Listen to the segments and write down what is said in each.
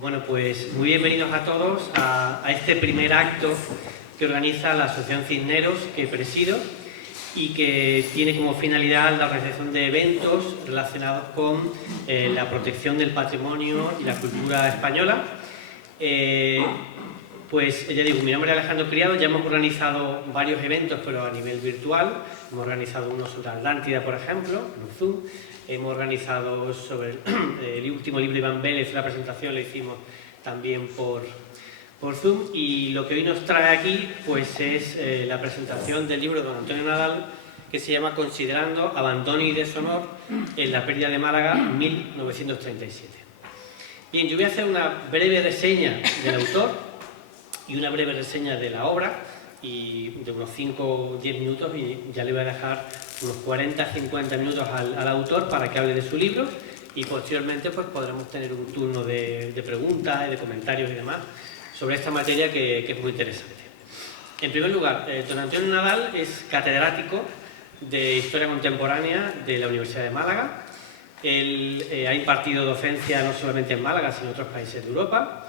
Bueno, pues muy bienvenidos a todos a este primer acto que organiza la Asociación Cisneros, que presido, y que tiene como finalidad la organización de eventos relacionados con la protección del patrimonio y la cultura española. Pues ya digo, mi nombre es Alejandro Criado, ya hemos organizado varios eventos, pero a nivel virtual. Hemos organizado uno sobre Atlántida, por ejemplo, en Zoom. Hemos organizado sobre el último libro de Iván Vélez, la presentación la hicimos también por Zoom. Y lo que hoy nos trae aquí pues es la presentación del libro de don Antonio Nadal, que se llama Considerando abandono y deshonor en la pérdida de Málaga, 1937. Bien, yo voy a hacer una breve reseña del autor y una breve reseña de la obra, y de unos 5 o 10 minutos, y ya le voy a dejar unos 40-50 minutos al autor para que hable de su libro, y posteriormente pues podremos tener un turno de preguntas y de comentarios y demás sobre esta materia que es muy interesante. En primer lugar, don Antonio Nadal es catedrático de Historia Contemporánea de la Universidad de Málaga. Él ha impartido docencia no solamente en Málaga, sino en otros países de Europa.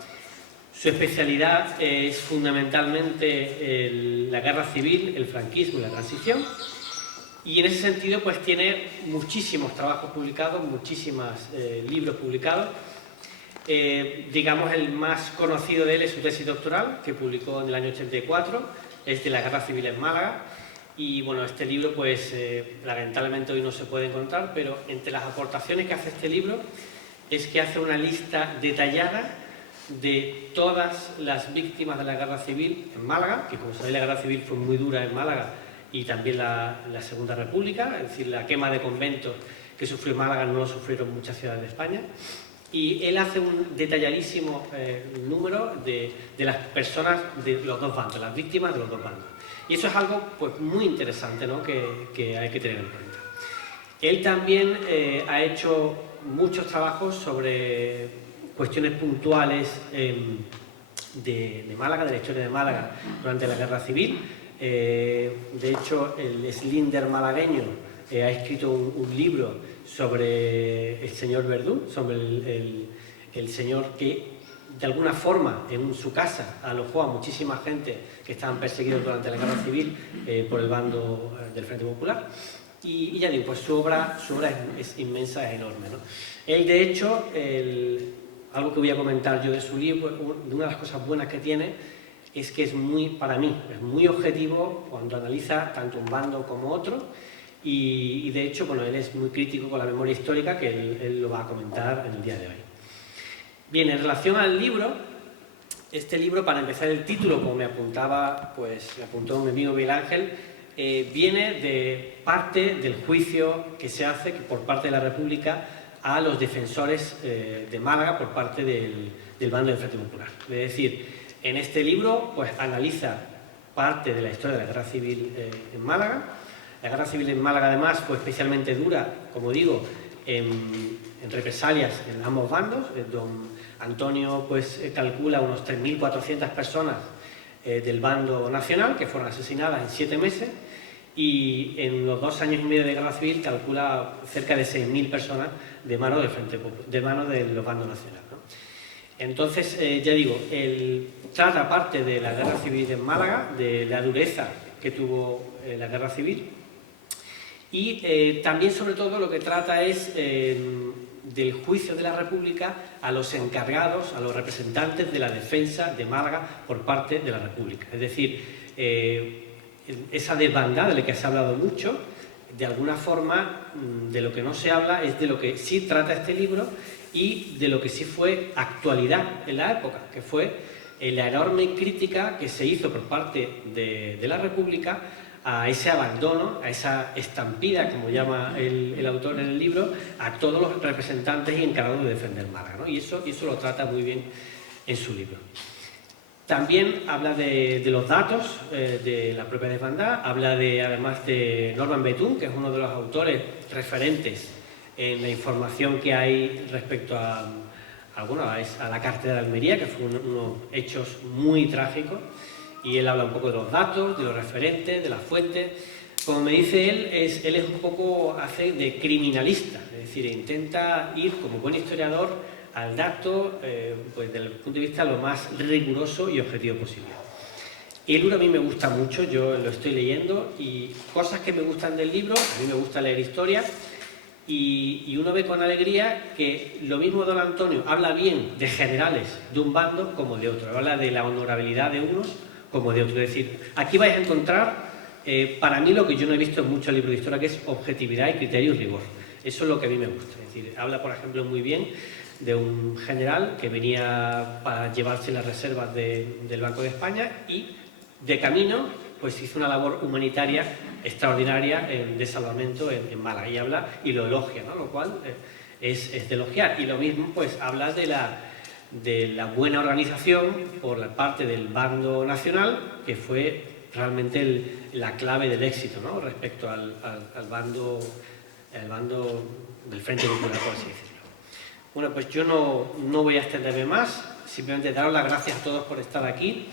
Su especialidad es fundamentalmente la guerra civil, el franquismo y la transición. Y en ese sentido pues tiene muchísimos trabajos publicados, muchísimos libros publicados. Digamos, el más conocido de él es su tesis doctoral, que publicó en el año 84, es de la guerra civil en Málaga. Y bueno, este libro pues lamentablemente hoy no se puede encontrar, pero entre las aportaciones que hace este libro es que hace una lista detallada de todas las víctimas de la guerra civil en Málaga, que como sabéis la guerra civil fue muy dura en Málaga, y también la Segunda República, es decir, la quema de conventos que sufrió Málaga no lo sufrieron muchas ciudades de España. Y él hace un detalladísimo número de las personas de los dos bandos, las víctimas de los dos bandos. Y eso es algo pues muy interesante, ¿no?, que hay que tener en cuenta. Él también ha hecho muchos trabajos sobre cuestiones puntuales de Málaga, de la historia de Málaga durante la Guerra Civil. De hecho, el Slinder malagueño ha escrito un libro sobre el señor Verdú, sobre el señor que de alguna forma en su casa alojó a muchísima gente que estaban perseguidos durante la Guerra Civil por el bando del Frente Popular. Y ya digo, pues su obra es inmensa, es enorme, ¿no? Él, de hecho, algo que voy a comentar yo de su libro, una de las cosas buenas que tiene es que es para mí, es muy objetivo cuando analiza tanto un bando como otro, y de hecho, bueno, él es muy crítico con la memoria histórica, que él lo va a comentar en el día de hoy. Bien, en relación al libro, este libro, para empezar, el título, como me apuntó mi amigo Miguel Ángel, viene de parte del juicio que se hace por parte de la República a los defensores de Málaga por parte del bando del Frente Popular. Es decir, en este libro pues analiza parte de la historia de la Guerra Civil en Málaga. La Guerra Civil en Málaga, además, fue especialmente dura, como digo, en represalias en ambos bandos. Don Antonio pues calcula unos 3.400 personas del bando nacional que fueron asesinadas en 7 meses, y en los 2 años y medio de Guerra Civil calcula cerca de 6.000 personas de mano de los bandos nacionales, ¿no? Entonces, ya digo, él trata parte de la Guerra Civil en Málaga, de la dureza que tuvo la Guerra Civil, y también, sobre todo, lo que trata es del juicio de la República a los encargados, a los representantes de la defensa de Málaga por parte de la República. Es decir, esa desbandada de la que se ha hablado mucho, de alguna forma, de lo que no se habla es de lo que sí trata este libro y de lo que sí fue actualidad en la época, que fue la enorme crítica que se hizo por parte de la República a ese abandono, a esa estampida, como llama el autor en el libro, a todos los representantes y encargados de defender Málaga, ¿no? Y eso lo trata muy bien en su libro. También habla de los datos de la propia desbandada, habla además de Norman Bethune, que es uno de los autores referentes en la información que hay respecto a la cárcel de Almería, que fue unos hechos muy trágicos, y él habla un poco de los datos, de los referentes, de las fuentes. Como me dice él es un poco, hace de criminalista, es decir, intenta ir como buen historiador al dato, pues desde el punto de vista lo más riguroso y objetivo posible. El libro a mí me gusta mucho, yo lo estoy leyendo, y cosas que me gustan del libro, a mí me gusta leer historia, y uno ve con alegría que lo mismo don Antonio habla bien de generales de un bando como de otro, habla de la honorabilidad de unos como de otros. Es decir, aquí vais a encontrar, para mí, lo que yo no he visto en muchos libros de historia, que es objetividad y criterio y rigor. Eso es lo que a mí me gusta. Es decir, habla, por ejemplo, muy bien de un general que venía para llevarse las reservas del Banco de España y, de camino, pues hizo una labor humanitaria extraordinaria de salvamento en Málaga, y habla y lo elogia, ¿no? Lo cual es de elogiar. Y lo mismo, pues habla de la buena organización por la parte del bando nacional, que fue realmente la clave del éxito, ¿no? Respecto al bando del Frente Popular, por así decirlo. Bueno, pues yo no voy a extenderme más, simplemente daros las gracias a todos por estar aquí.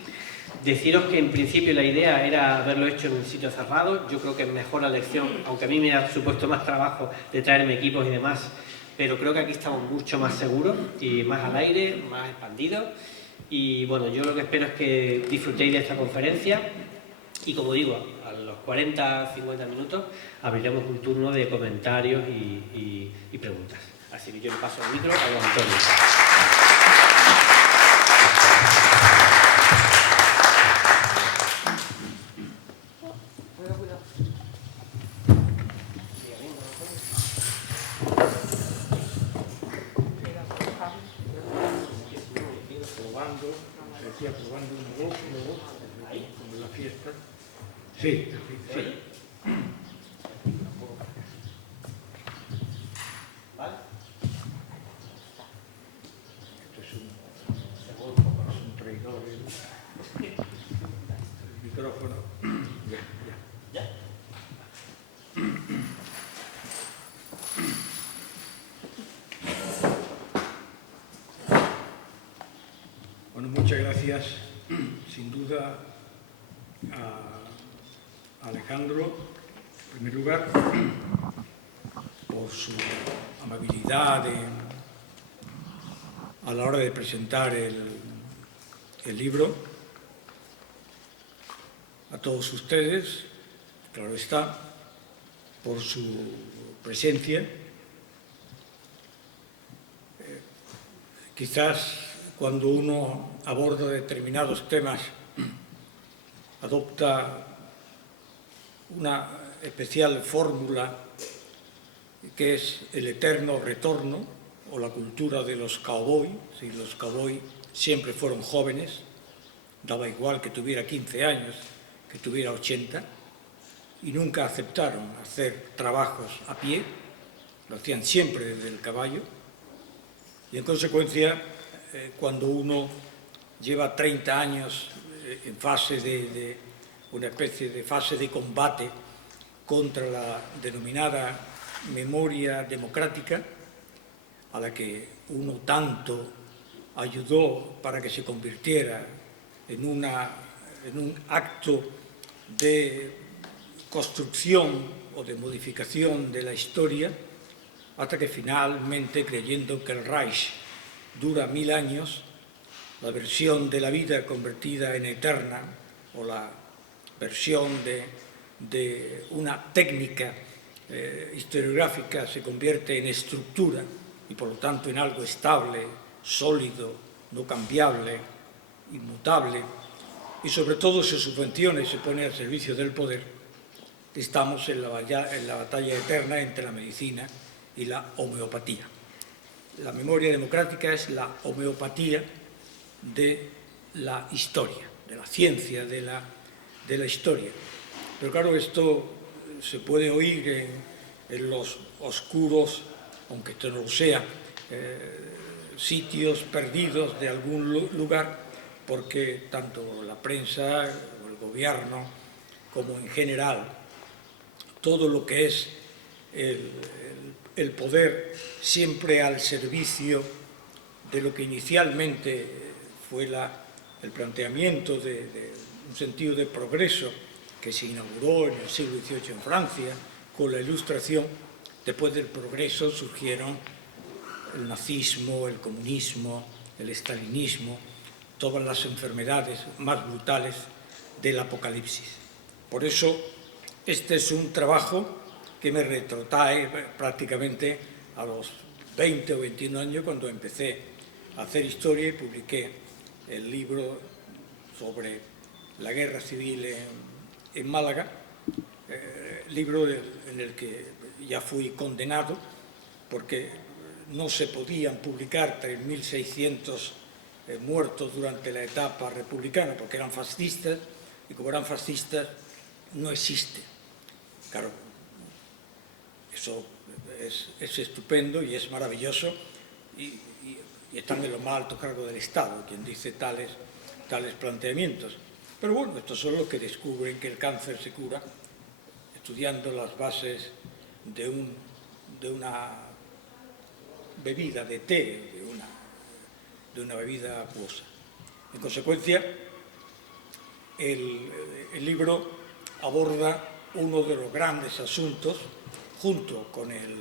Deciros que en principio la idea era haberlo hecho en un sitio cerrado. Yo creo que es mejor la elección, aunque a mí me ha supuesto más trabajo de traerme equipos y demás, pero creo que aquí estamos mucho más seguros y más al aire, más expandidos. Y bueno, yo lo que espero es que disfrutéis de esta conferencia, y como digo, a los 40-50 minutos abriremos un turno de comentarios y preguntas. Así que yo le paso el micro a don Antonio. Probando una voz, como la fiesta. Sí, sí. ¿Vale? Esto es un traidor. El micrófono. ¿Ya? Bueno, muchas gracias, sin duda, a Alejandro, en primer lugar, por su amabilidad a la hora de presentar el libro. A todos ustedes, claro está, por su presencia. Quizás cuando uno aborda determinados temas adopta una especial fórmula que es el eterno retorno o la cultura de los cowboy. Si los cowboy siempre fueron jóvenes, daba igual que tuviera 15 años, que tuviera 80, y nunca aceptaron hacer trabajos a pie, lo hacían siempre desde el caballo, y en consecuencia, cuando uno lleva 30 años en fase de una especie de fase de combate contra la denominada memoria democrática, a la que uno tanto ayudó para que se convirtiera en un acto de construcción o de modificación de la historia, hasta que finalmente, creyendo que el Reich dura 1000 años, la versión de la vida convertida en eterna, o la versión de una técnica historiográfica se convierte en estructura y por lo tanto en algo estable, sólido, no cambiable, inmutable, y sobre todo se subvenciona y se pone al servicio del poder. Estamos en la batalla eterna entre la medicina y la homeopatía. La memoria democrática es la homeopatía de la historia, de la ciencia, de la historia. Pero claro, esto se puede oír en los oscuros, aunque esto no lo sea, sitios perdidos de algún lugar, porque tanto la prensa, el gobierno, como en general, todo lo que es el poder siempre al servicio de lo que inicialmente fue el planteamiento de un sentido de progreso que se inauguró en el siglo XVIII en Francia con la Ilustración. Después del progreso surgieron el nazismo, el comunismo, el estalinismo, todas las enfermedades más brutales del apocalipsis. Por eso, este es un trabajo que me retrotrae prácticamente a los 20 o 21 años, cuando empecé a hacer historia y publiqué el libro sobre la guerra civil en Málaga, libro en el que ya fui condenado porque no se podían publicar 3.600 muertos durante la etapa republicana, porque eran fascistas, y como eran fascistas no existe. Claro, eso es estupendo y es maravilloso, y están en los más altos cargos del Estado quien dice tales planteamientos. Pero bueno, estos son los que descubren que el cáncer se cura estudiando las bases de una bebida, de té, de una bebida acuosa. En consecuencia, el libro aborda uno de los grandes asuntos, junto con el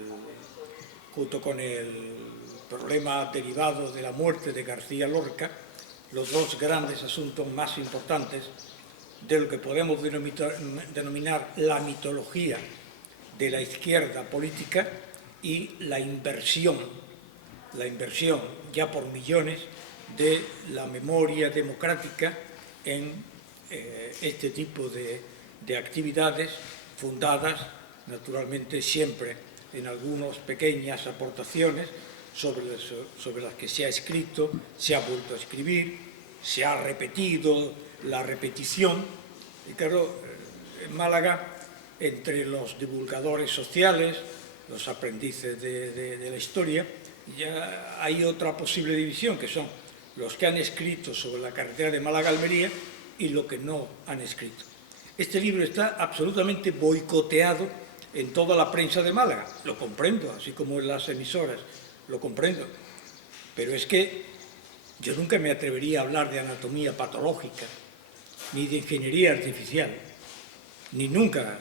problema derivado de la muerte de García Lorca, los dos grandes asuntos más importantes de lo que podemos denominar la mitología de la izquierda política y la inversión ya por millones de la memoria democrática en este tipo de actividades fundadas, naturalmente, siempre en algunas pequeñas aportaciones sobre las que se ha escrito, se ha vuelto a escribir, se ha repetido la repetición. Y claro, en Málaga, entre los divulgadores sociales, los aprendices de la historia, ya hay otra posible división, que son los que han escrito sobre la carretera de Málaga-Almería y los que no han escrito. Este libro está absolutamente boicoteado en toda la prensa de Málaga. Lo comprendo, así como en las emisoras, lo comprendo. Pero es que yo nunca me atrevería a hablar de anatomía patológica, ni de ingeniería artificial, ni nunca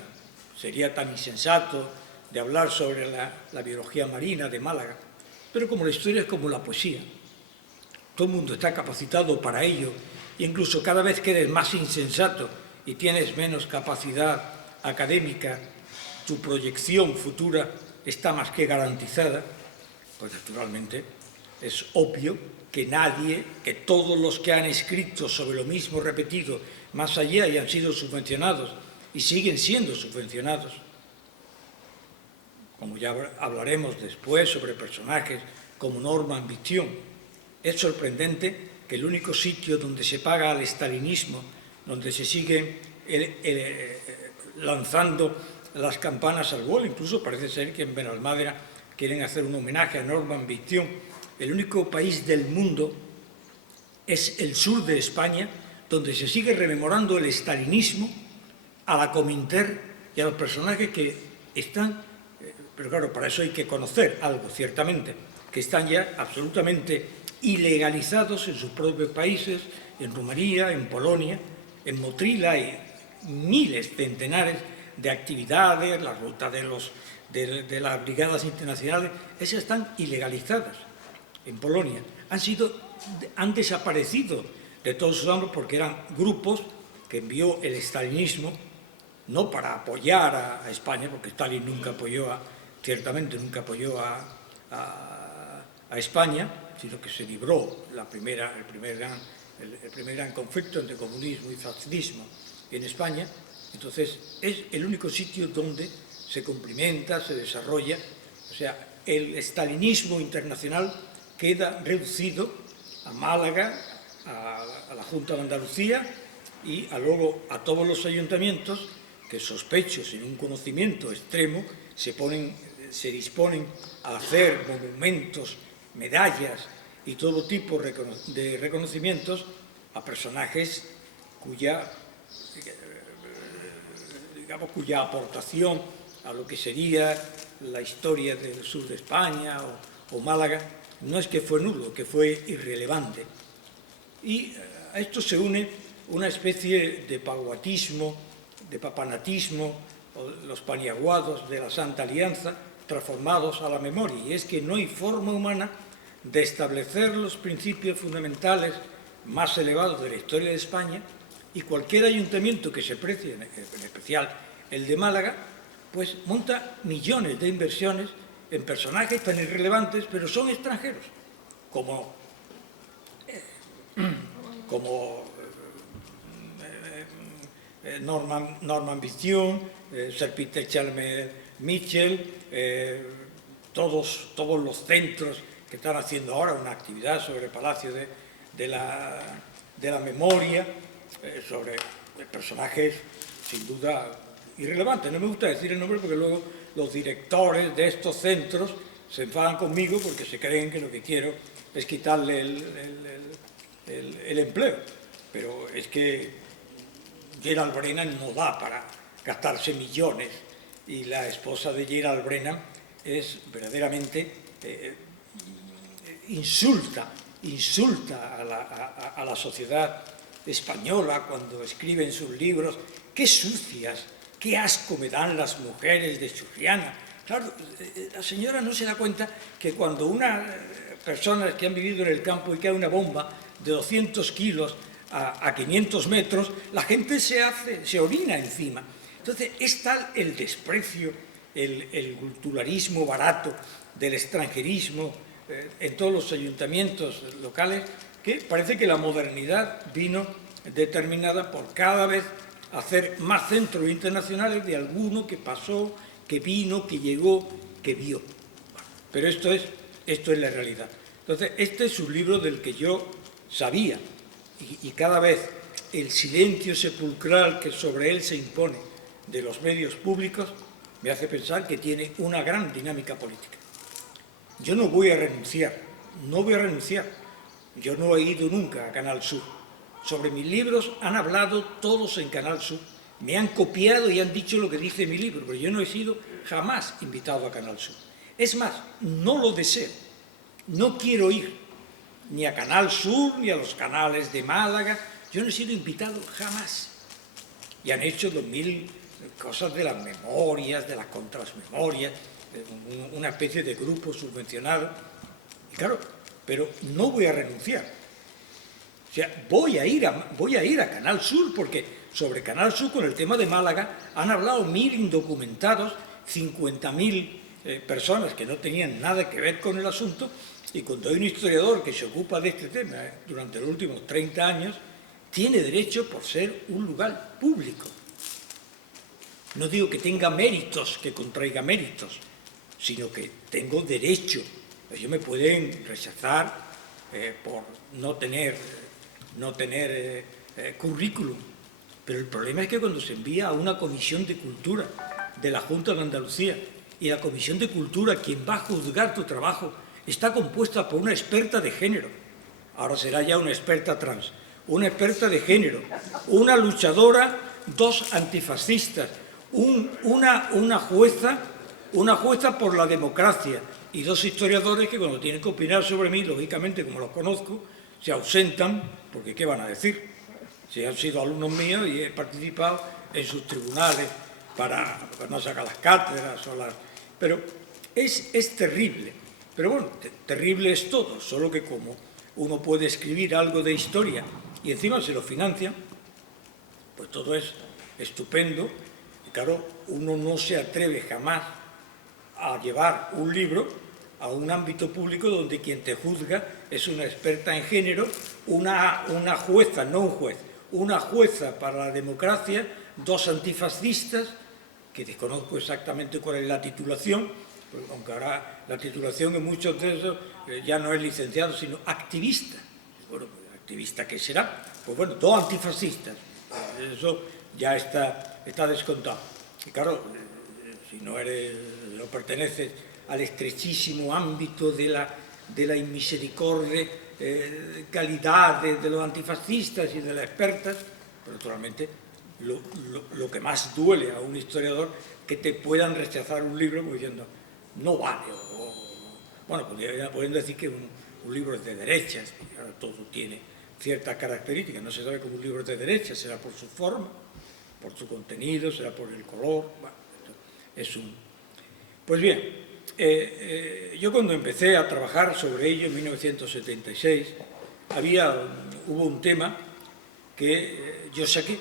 sería tan insensato de hablar sobre la biología marina de Málaga. Pero como la historia es como la poesía, todo el mundo está capacitado para ello, e incluso cada vez que eres más insensato y tienes menos capacidad académica, tu proyección futura está más que garantizada. Pues naturalmente es obvio que que todos los que han escrito sobre lo mismo repetido más allá y han sido subvencionados y siguen siendo subvencionados, como ya hablaremos después sobre personajes como Norman Vistión. Es sorprendente que el único sitio donde se paga al estalinismo, donde se sigue lanzando las campanas al vuelo, incluso parece ser que en Benalmádena quieren hacer un homenaje a Norman Vistión, el único país del mundo es el sur de España, donde se sigue rememorando el estalinismo, a la Cominter y a los personajes que están, pero claro, para eso hay que conocer algo, ciertamente, que están ya absolutamente ilegalizados en sus propios países, en Rumanía, en Polonia, en Motril hay miles, centenares de actividades, la ruta de las brigadas internacionales, esas están ilegalizadas en Polonia. Han desaparecido de todos sus ámbitos porque eran grupos que envió el estalinismo, no para apoyar a España, porque Stalin nunca apoyó ciertamente nunca apoyó a España, sino que se libró el primer gran conflicto entre comunismo y fascismo en España. Entonces, es el único sitio donde se cumplimenta, se desarrolla, o sea, el estalinismo internacional queda reducido a Málaga, a la Junta de Andalucía y luego a todos los ayuntamientos que, sospecho, sin un conocimiento extremo, se disponen a hacer monumentos, medallas y todo tipo de reconocimientos a personajes cuya aportación a lo que sería la historia del sur de España o Málaga no es que fue nulo, que fue irrelevante. Y a esto se une una especie de paguatismo, de papanatismo, o los paniaguados de la Santa Alianza, transformados a la memoria, y es que no hay forma humana de establecer los principios fundamentales más elevados de la historia de España, y cualquier ayuntamiento que se precie, en especial el de Málaga, pues monta millones de inversiones en personajes tan irrelevantes, pero son extranjeros, como Norman Bithune, Sir Peter Chalmers Mitchell, todos los centros que están haciendo ahora una actividad sobre el Palacio de la Memoria, sobre personajes sin duda irrelevantes. No me gusta decir el nombre porque luego los directores de estos centros se enfadan conmigo porque se creen que lo que quiero es quitarle el empleo. Pero es que Gerald Brennan no da para gastarse millones, y la esposa de Gerald Brennan es verdaderamente insulta a la sociedad española cuando escribe en sus libros: qué sucias, qué asco me dan las mujeres de Churriana. Claro, la señora no se da cuenta que cuando unas personas que han vivido en el campo y cae una bomba de 200 kilos a 500 metros, la gente se orina encima. Entonces, es tal el desprecio, el culturalismo barato del extranjerismo en todos los ayuntamientos locales, que parece que la modernidad vino determinada por cada vez hacer más centros internacionales de alguno que pasó, que vino, que llegó, que vio. Pero esto es la realidad. Entonces, este es un libro del que yo sabía, y cada vez el silencio sepulcral que sobre él se impone de los medios públicos me hace pensar que tiene una gran dinámica política. Yo no voy a renunciar. Yo no he ido nunca a Canal Sur. Sobre mis libros han hablado todos en Canal Sur, me han copiado y han dicho lo que dice mi libro, pero yo no he sido jamás invitado a Canal Sur. Es más, no lo deseo, no quiero ir ni a Canal Sur, ni a los canales de Málaga. Yo no he sido invitado jamás. Y han hecho 2000 cosas de las memorias, de las contrasmemorias, una especie de grupo subvencionado. Y claro, pero no voy a renunciar. O sea, voy a ir a Canal Sur, porque sobre Canal Sur, con el tema de Málaga, han hablado 1000 indocumentados, 50.000 personas que no tenían nada que ver con el asunto. Y cuando hay un historiador que se ocupa de este tema durante los últimos 30 años, tiene derecho por ser un lugar público. No digo que tenga méritos, que contraiga méritos, sino que tengo derecho. Ellos me pueden rechazar por no tener currículum, pero el problema es que cuando se envía a una comisión de cultura de la Junta de Andalucía, y la comisión de cultura, quien va a juzgar tu trabajo, está compuesta por una experta de género, ahora será ya una experta trans, una experta de género, una luchadora, 2 antifascistas, una jueza por la democracia, y 2 historiadores que cuando tienen que opinar sobre mí, lógicamente, como los conozco, se ausentan, porque ¿qué van a decir? Si han sido alumnos míos y he participado en sus tribunales para no sacar las cátedras Pero es terrible. Pero bueno, terrible es todo, solo que como uno puede escribir algo de historia y encima se lo financia, pues todo es estupendo. Y claro, uno no se atreve jamás a llevar un libro a un ámbito público donde quien te juzga es una experta en género, una jueza, no un juez, una jueza para la democracia, 2 antifascistas, que desconozco exactamente cuál es la titulación, aunque ahora la titulación en muchos de esos ya no es licenciado, sino activista. Bueno, ¿activista qué será? Pues bueno, 2 antifascistas. Eso ya está descontado. Y claro, si no perteneces al estrechísimo ámbito de la inmisericordia, calidad de los antifascistas y de las expertas, pero naturalmente lo que más duele a un historiador que te puedan rechazar un libro diciendo no vale, bueno, pueden decir que un libro es de derechas, y ahora todo tiene ciertas características, no se sabe cómo un libro es de derechas, será por su forma, por su contenido, será por el color, bueno, Pues bien, yo cuando empecé a trabajar sobre ello en 1976, hubo un tema que yo saqué,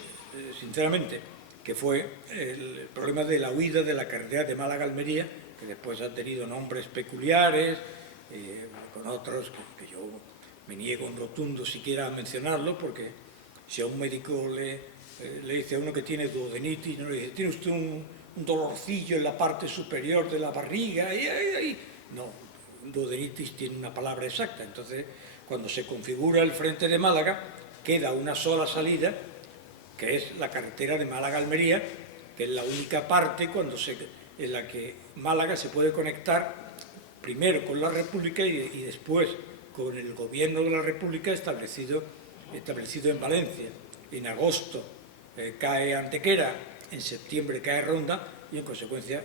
sinceramente, que fue el problema de la huida de la carretera de Málaga a Almería, que después ha tenido nombres peculiares, con otros que yo me niego en rotundo siquiera a mencionarlo, porque si a un médico le dice a uno que tiene duodenitis, no le dice, tiene usted un dolorcillo en la parte superior de la barriga, no, duodenitis tiene una palabra exacta. Entonces, cuando se configura el frente de Málaga, queda una sola salida, que es la carretera de Málaga-Almería, que es la única parte en la que Málaga se puede conectar primero con la República y después con el gobierno de la República establecido en Valencia. En agosto cae Antequera, en septiembre cae Ronda y en consecuencia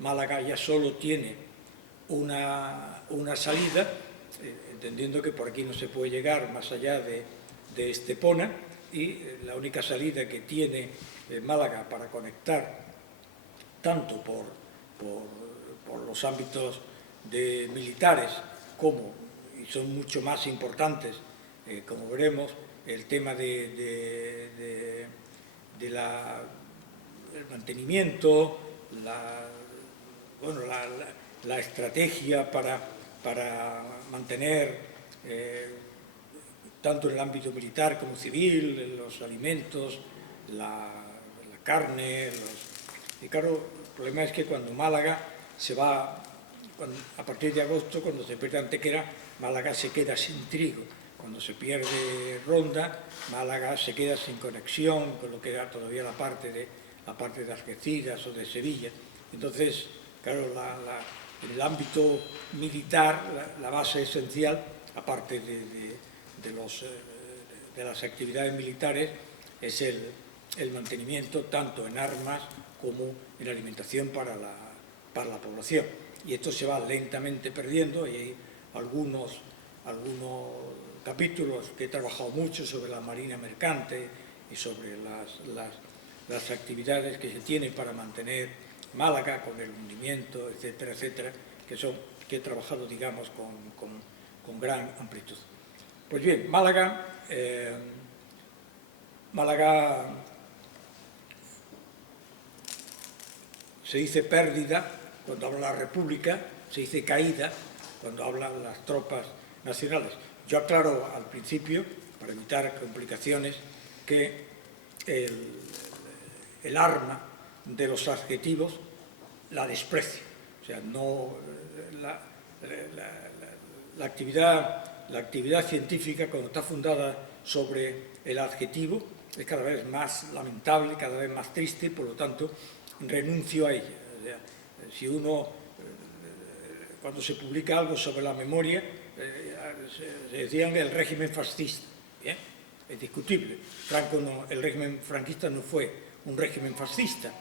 Málaga ya solo tiene una salida, entendiendo que por aquí no se puede llegar más allá de Estepona, y la única salida que tiene Málaga para conectar tanto por los ámbitos militares como, y son mucho más importantes, como veremos, el tema del mantenimiento, la estrategia para mantener, tanto en el ámbito militar como civil, los alimentos, la carne. Y claro, el problema es que cuando Málaga se va, a partir de agosto, cuando se pierde Antequera, Málaga se queda sin trigo. Cuando se pierde Ronda, Málaga se queda sin conexión con lo que era todavía la parte de Algeciras o de Sevilla. Entonces, claro, en el ámbito militar, la base esencial, aparte de las actividades militares, es el mantenimiento tanto en armas como en alimentación para la población. Y esto se va lentamente perdiendo, y hay algunos capítulos que he trabajado mucho sobre la marina mercante y sobre las actividades que se tienen para mantener Málaga con el hundimiento, etcétera, etcétera, que he trabajado, digamos, con gran amplitud. Pues bien, Málaga se dice pérdida cuando habla la República, se dice caída cuando hablan las tropas nacionales. Yo aclaro al principio, para evitar complicaciones, que el arma de los adjetivos la desprecio. O sea, no, la actividad científica, cuando está fundada sobre el adjetivo, es cada vez más lamentable, cada vez más triste, por lo tanto, renuncio a ella. O sea, si uno, cuando se publica algo sobre la memoria, se decían el régimen fascista. ¿Bien? Es discutible. El régimen franquista no fue un régimen fascista.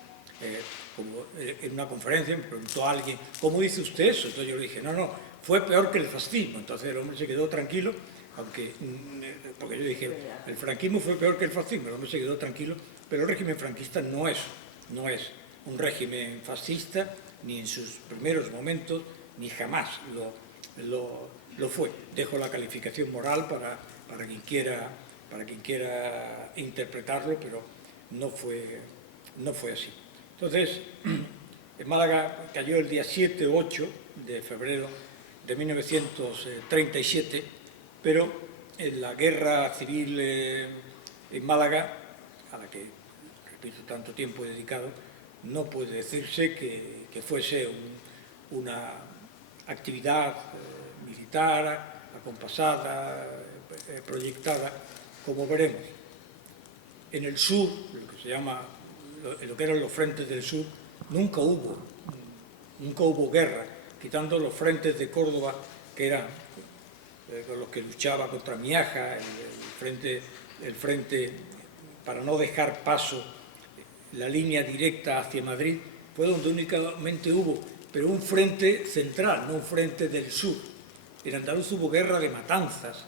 Como en una conferencia me preguntó alguien, ¿cómo dice usted eso? Entonces yo le dije, no, fue peor que el fascismo. Entonces el hombre se quedó tranquilo, porque yo dije, el franquismo fue peor que el fascismo. El hombre se quedó tranquilo, pero el régimen franquista no es un régimen fascista, ni en sus primeros momentos, ni jamás lo fue. Dejo la calificación moral para quien quiera interpretarlo, pero no fue así. Entonces, en Málaga cayó el día 7 o 8 de febrero de 1937, pero en la guerra civil en Málaga, a la que, repito, tanto tiempo he dedicado, no puede decirse que fuese una actividad militar, acompasada, proyectada, como veremos. En el sur, lo que eran los frentes del sur, nunca hubo guerra, quitando los frentes de Córdoba, que eran con los que luchaba contra Miaja, el frente para no dejar paso la línea directa hacia Madrid, fue donde únicamente hubo, pero un frente central, no un frente del sur. En Andaluz hubo guerra de matanzas,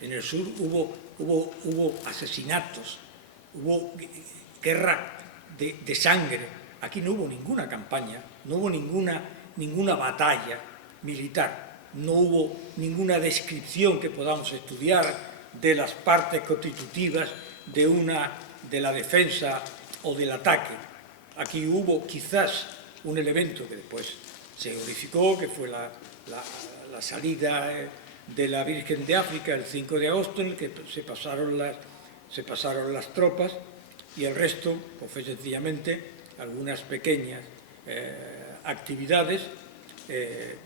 en el sur hubo asesinatos, hubo guerra de sangre. Aquí no hubo ninguna campaña, no hubo ninguna ninguna batalla militar, no hubo ninguna descripción que podamos estudiar de las partes constitutivas de la defensa o del ataque. Aquí hubo quizás un elemento que después se glorificó, que fue la salida de la Virgen de África el 5 de agosto, en el que se pasaron las tropas, y el resto, pues fue sencillamente algunas pequeñas actividades.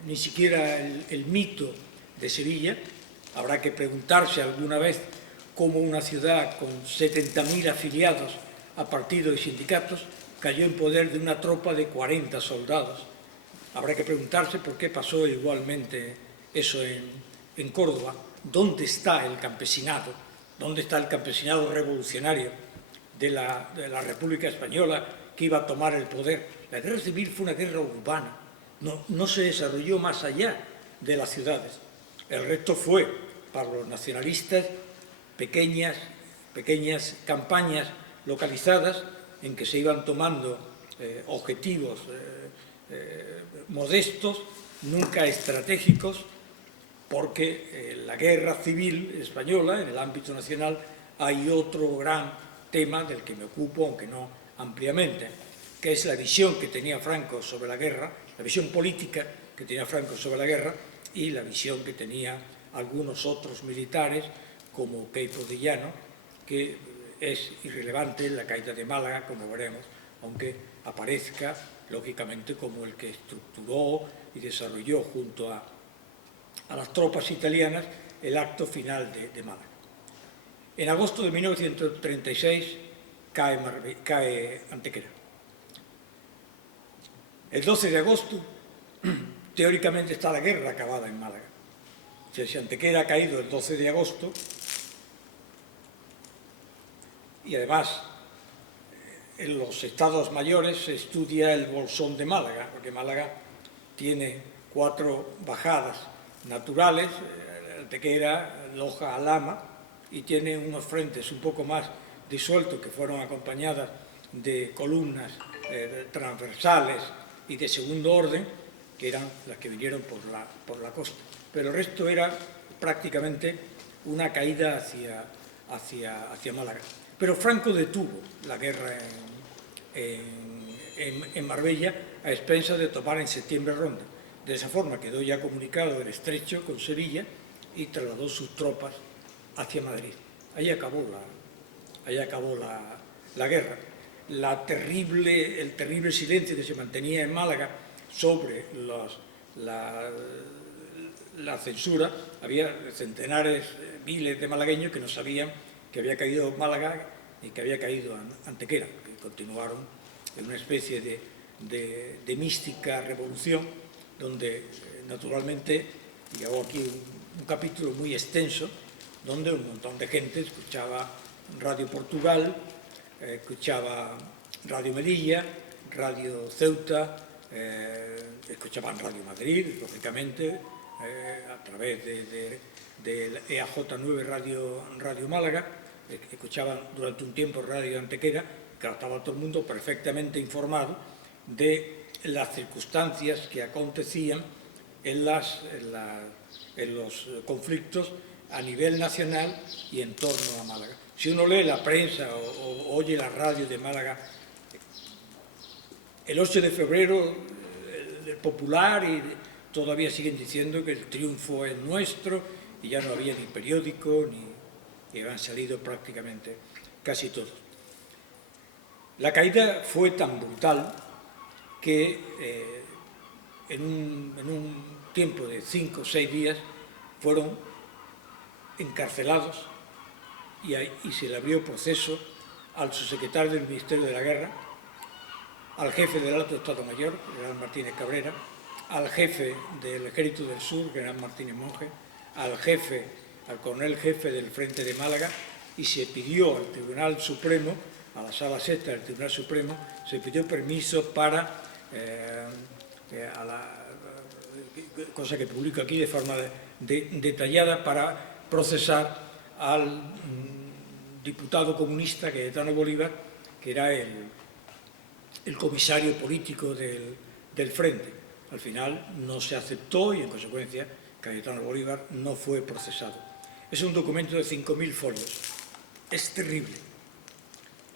Ni siquiera el mito de Sevilla. Habrá que preguntarse alguna vez cómo una ciudad con 70.000 afiliados a partidos y sindicatos cayó en poder de una tropa de 40 soldados. Habrá que preguntarse por qué pasó igualmente eso en Córdoba. ¿Dónde está el campesinado? ¿Dónde está el campesinado revolucionario de la República Española que iba a tomar el poder? La guerra civil fue una guerra urbana, no se desarrolló más allá de las ciudades. El resto fue, para los nacionalistas, pequeñas campañas localizadas en que se iban tomando objetivos modestos, nunca estratégicos, porque en la guerra civil española, en el ámbito nacional, hay otro gran tema del que me ocupo, aunque no ampliamente, que es la visión que tenía Franco sobre la guerra, la visión política que tenía Franco sobre la guerra y la visión que tenían algunos otros militares, como Queipo de Llano, que es irrelevante en la caída de Málaga, como veremos, aunque aparezca, lógicamente, como el que estructuró y desarrolló junto a las tropas italianas el acto final de Málaga. En agosto de 1936 cae Antequera. El 12 de agosto, teóricamente, está la guerra acabada en Málaga. Si Antequera ha caído el 12 de agosto, y además en los estados mayores se estudia el bolsón de Málaga, porque Málaga tiene 4 bajadas naturales, Antequera, Loja, Alhama, y tiene unos frentes un poco más disueltos que fueron acompañadas de columnas transversales y de segundo orden, que eran las que vinieron por la costa. Pero el resto era prácticamente una caída hacia Málaga. Pero Franco detuvo la guerra en Marbella a expensas de tomar en septiembre Ronda. De esa forma quedó ya comunicado el estrecho con Sevilla y trasladó sus tropas hacia Madrid. Ahí acabó la guerra. El terrible silencio que se mantenía en Málaga sobre la censura, había centenares, miles de malagueños que no sabían que había caído Málaga y que había caído Antequera, que continuaron en una especie de mística revolución, donde naturalmente, y hago aquí un capítulo muy extenso, donde un montón de gente escuchaba Radio Portugal, escuchaba Radio Melilla, Radio Ceuta, escuchaban Radio Madrid, lógicamente, a través del EAJ9 Radio Málaga, escuchaban durante un tiempo Radio Antequera, que estaba todo el mundo perfectamente informado de las circunstancias que acontecían en los conflictos a nivel nacional y en torno a Málaga. Si uno lee la prensa o oye la radio de Málaga, el 8 de febrero el Popular y todavía siguen diciendo que el triunfo es nuestro y ya no había ni periódico ni habían salido prácticamente casi todos. La caída fue tan brutal que en un tiempo de 5 o 6 días fueron encarcelados y se le abrió proceso al subsecretario del Ministerio de la Guerra, al jefe del Alto Estado Mayor, general Martínez Cabrera, al jefe del Ejército del Sur, general Martínez Monge, al coronel jefe del Frente de Málaga, y se pidió al Tribunal Supremo, a la Sala Sexta del Tribunal Supremo, se pidió permiso para, cosa que publico aquí de forma detallada, para procesar al diputado comunista Cayetano Bolívar, que era el comisario político del Frente, al final no se aceptó y, en consecuencia, Cayetano Bolívar no fue procesado. Es un documento de 5.000 folios. Es terrible.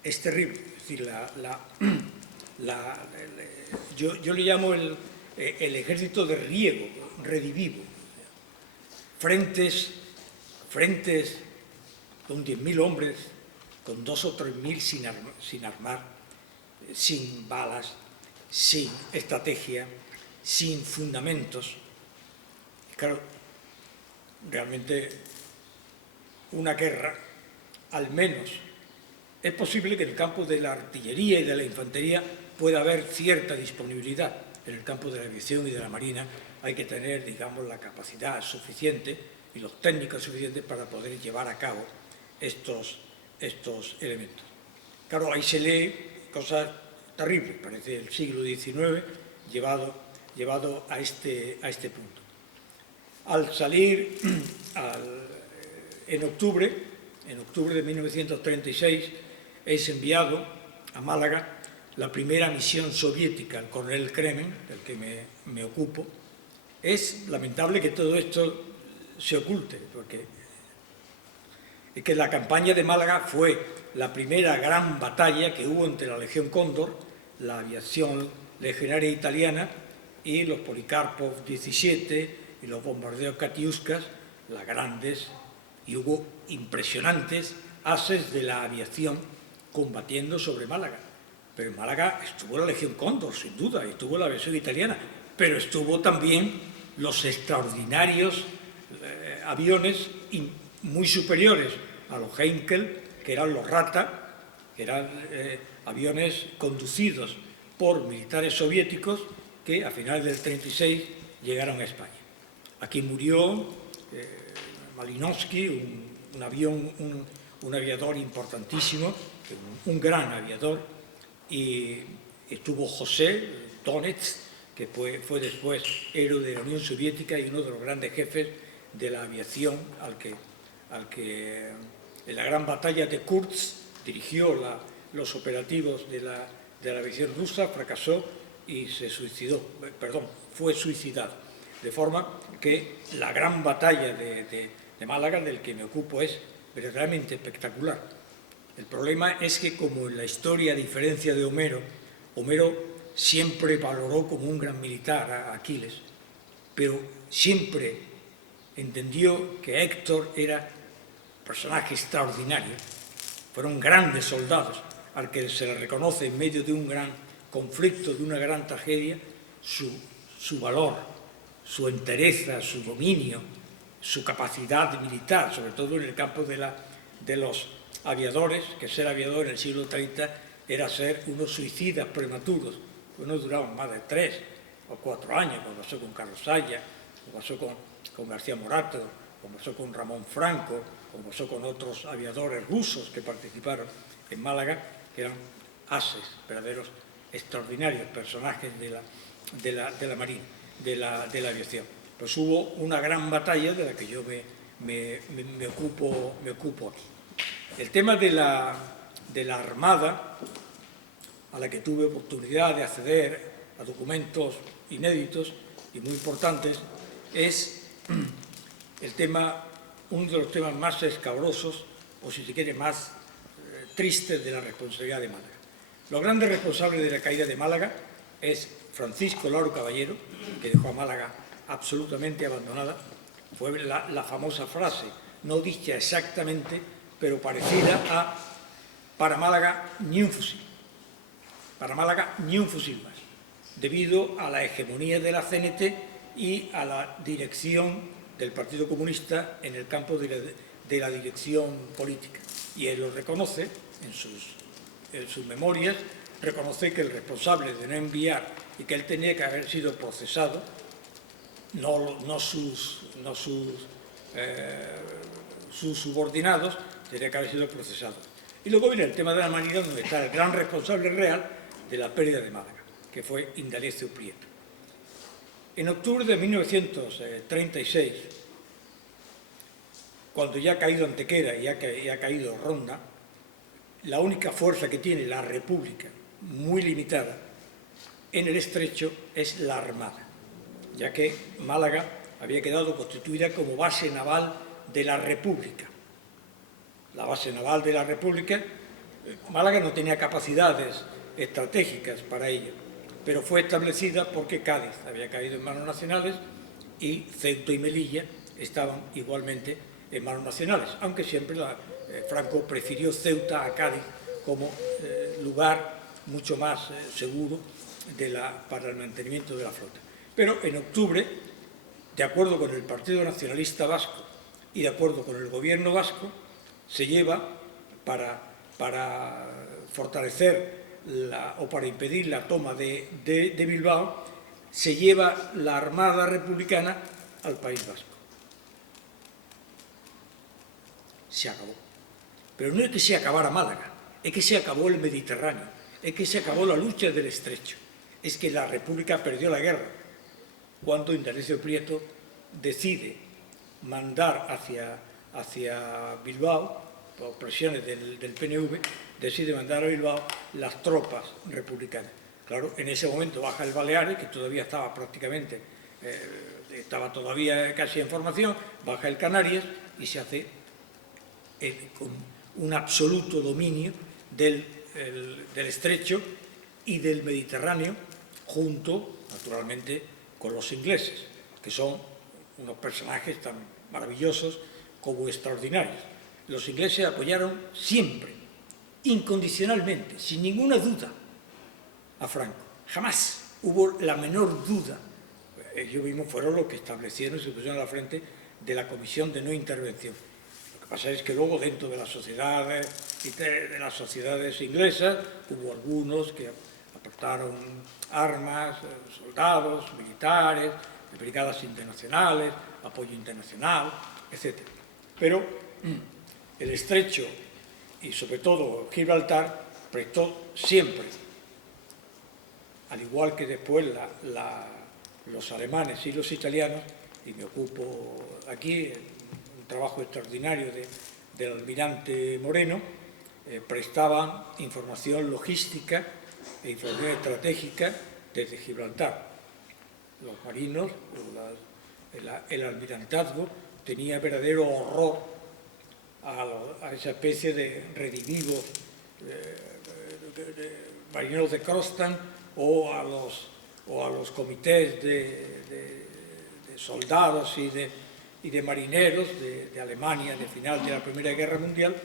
Es terrible. Es decir, yo le llamo el ejército de riego, redivivo. Frentes con 10.000 hombres, con 2.000 o 3.000 sin armar, sin balas, sin estrategia, sin fundamentos. Y claro, realmente una guerra, al menos, es posible que en el campo de la artillería y de la infantería pueda haber cierta disponibilidad. En el campo de la aviación y de la marina hay que tener, digamos, la capacidad suficiente y los técnicos suficientes para poder llevar a cabo estos elementos. Claro, ahí se lee cosas terribles, parece el siglo XIX llevado a este punto. Al salir en octubre de 1936, es enviado a Málaga la primera misión soviética, el coronel Kremen, del que me ocupo. Es lamentable que todo esto se oculte, porque es que la campaña de Málaga fue la primera gran batalla que hubo entre la Legión Cóndor, la aviación legionaria italiana, y los Policarpov 17 y los bombardeos Katiuskas, las grandes, y hubo impresionantes ases de la aviación combatiendo sobre Málaga. Pero en Málaga estuvo la Legión Cóndor, sin duda, y estuvo la aviación italiana, pero estuvo también los extraordinarios aviones muy superiores a los Heinkel, que eran los Rata, que eran aviones conducidos por militares soviéticos que a finales del 36 llegaron a España. Aquí murió Malinowski, un aviador importantísimo, un gran aviador, y estuvo José Donetz, que fue después héroe de la Unión Soviética y uno de los grandes jefes de la aviación al que en la gran batalla de Kursk dirigió los operativos de la aviación rusa, fracasó y fue suicidado. De forma que la gran batalla de Málaga, del que me ocupo, es verdaderamente espectacular. El problema es que, como en la historia, a diferencia de Homero siempre valoró como un gran militar a Aquiles, pero siempre entendió que Héctor era un personaje extraordinario. Fueron grandes soldados al que se le reconoce en medio de un gran conflicto, de una gran tragedia, su valor, su entereza, su dominio, su capacidad militar, sobre todo en el campo de los aviadores, que ser aviador en el siglo 30 era ser unos suicidas prematuros, que no duraban más de 3 o 4 años, como pasó con Carlos Saya, como pasó con García Morato, como pasó con Ramón Franco, como pasó con otros aviadores rusos que participaron en Málaga, que eran ases, verdaderos extraordinarios personajes de la marina, de la aviación. Pues hubo una gran batalla de la que yo me ocupo aquí. El tema de la Armada, a la que tuve oportunidad de acceder a documentos inéditos y muy importantes, es uno de los temas más escabrosos, o si se quiere, más tristes de la responsabilidad de Málaga. Los grandes responsables de la caída de Málaga es Francisco Lauro Caballero, que dejó a Málaga absolutamente abandonada. Fue la famosa frase, no dicha exactamente, pero parecida a: para Málaga ni un fusil. Para Málaga ni un fusil más, debido a la hegemonía de la CNT y a la dirección del Partido Comunista en el campo de la dirección política. Y él lo reconoce en sus memorias, reconoce que el responsable de no enviar y que él tenía que haber sido procesado, no sus subordinados, tenía que haber sido procesado. Y luego viene el tema de la Marina, donde está el gran responsable real de la pérdida de Málaga, que fue Indalecio Prieto. En octubre de 1936, cuando ya ha caído Antequera y ha caído Ronda, la única fuerza que tiene la República, muy limitada, en el Estrecho, es la Armada. ya que Málaga había quedado constituida como base naval de la República. La base naval de la República, Málaga no tenía capacidades estratégicas para ello, pero fue establecida porque Cádiz había caído en manos nacionales y Ceuta y Melilla estaban igualmente en manos nacionales, aunque siempre Franco prefirió Ceuta a Cádiz como lugar mucho más seguro para el mantenimiento de la flota. Pero en octubre, de acuerdo con el Partido Nacionalista Vasco y de acuerdo con el gobierno vasco, se lleva para fortalecer o para impedir la toma de Bilbao, se lleva la Armada Republicana al País Vasco. Se acabó. Pero no es que se acabara Málaga, es que se acabó el Mediterráneo, es que se acabó la lucha del Estrecho, es que la República perdió la guerra cuando Indalecio Prieto decide mandar hacia Bilbao, por presiones del PNV, decide mandar a Bilbao las tropas republicanas. Claro, en ese momento baja el Baleares, que todavía estaba prácticamente, estaba todavía casi en formación, baja el Canarias y se hace con un absoluto dominio del Estrecho y del Mediterráneo, junto, naturalmente, con los ingleses, que son unos personajes tan maravillosos como extraordinarios. Los ingleses apoyaron siempre, incondicionalmente, sin ninguna duda, a Franco. Jamás hubo la menor duda. Ellos mismos fueron los que establecieron y se pusieron a la frente de la Comisión de No Intervención. Lo que pasa es que luego, dentro de las sociedades inglesas, hubo algunos que aportaron armas, soldados, militares, brigadas internacionales, apoyo internacional, etc. Pero el Estrecho y sobre todo Gibraltar prestó siempre, al igual que después los alemanes y los italianos, y me ocupo aquí, un trabajo extraordinario del almirante Moreno, prestaban información logística e información estratégica desde Gibraltar. Los marinos, el almirantazgo, tenía verdadero horror a esa especie de redivivos marineros de Crostan o a los comités de soldados y de marineros de Alemania de final de la Primera Guerra Mundial.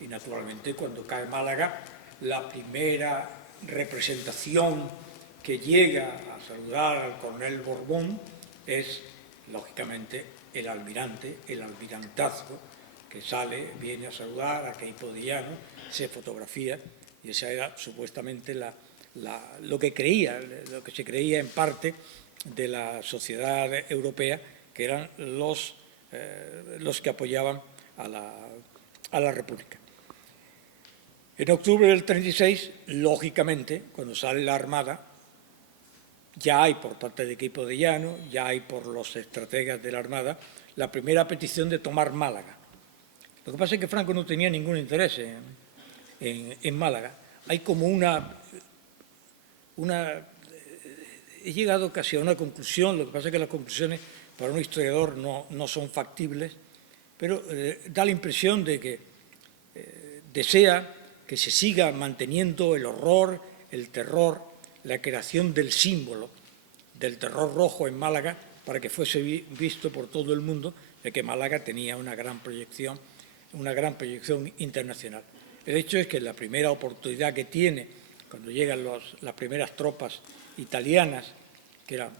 Y naturalmente, cuando cae Málaga, la primera representación que llega a saludar al coronel Borbón es, lógicamente, el almirante, el almirantazgo, que viene a saludar a Queipo de Llano, se fotografía, y esa era supuestamente lo que se creía en parte de la sociedad europea, que eran los que apoyaban a la República. En octubre del 36, lógicamente, cuando sale la Armada, ya hay por parte de Queipo de Llano, ya hay por los estrategas de la Armada, la primera petición de tomar Málaga. Lo que pasa es que Franco no tenía ningún interés en Málaga. Hay como he llegado casi a una conclusión, lo que pasa es que las conclusiones para un historiador no son factibles, pero da la impresión de que desea que se siga manteniendo el horror, el terror, la creación del símbolo del terror rojo en Málaga para que fuese visto por todo el mundo, de que Málaga tenía una gran proyección internacional. El hecho es que la primera oportunidad que tiene, cuando llegan las primeras tropas italianas, que eran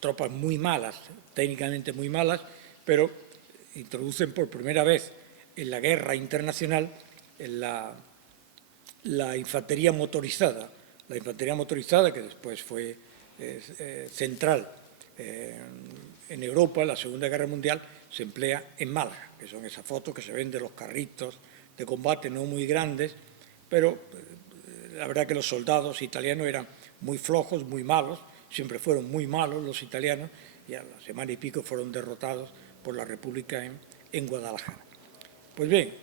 tropas muy malas, técnicamente muy malas, pero introducen por primera vez en la guerra internacional la infantería motorizada. La infantería motorizada, que después fue central en Europa, en la Segunda Guerra Mundial, se emplea en Málaga, que son esas fotos que se ven de los carritos de combate no muy grandes, pero la verdad que los soldados italianos eran muy flojos, muy malos, siempre fueron muy malos los italianos, y a la semana y pico fueron derrotados por la República en Guadalajara. Pues bien,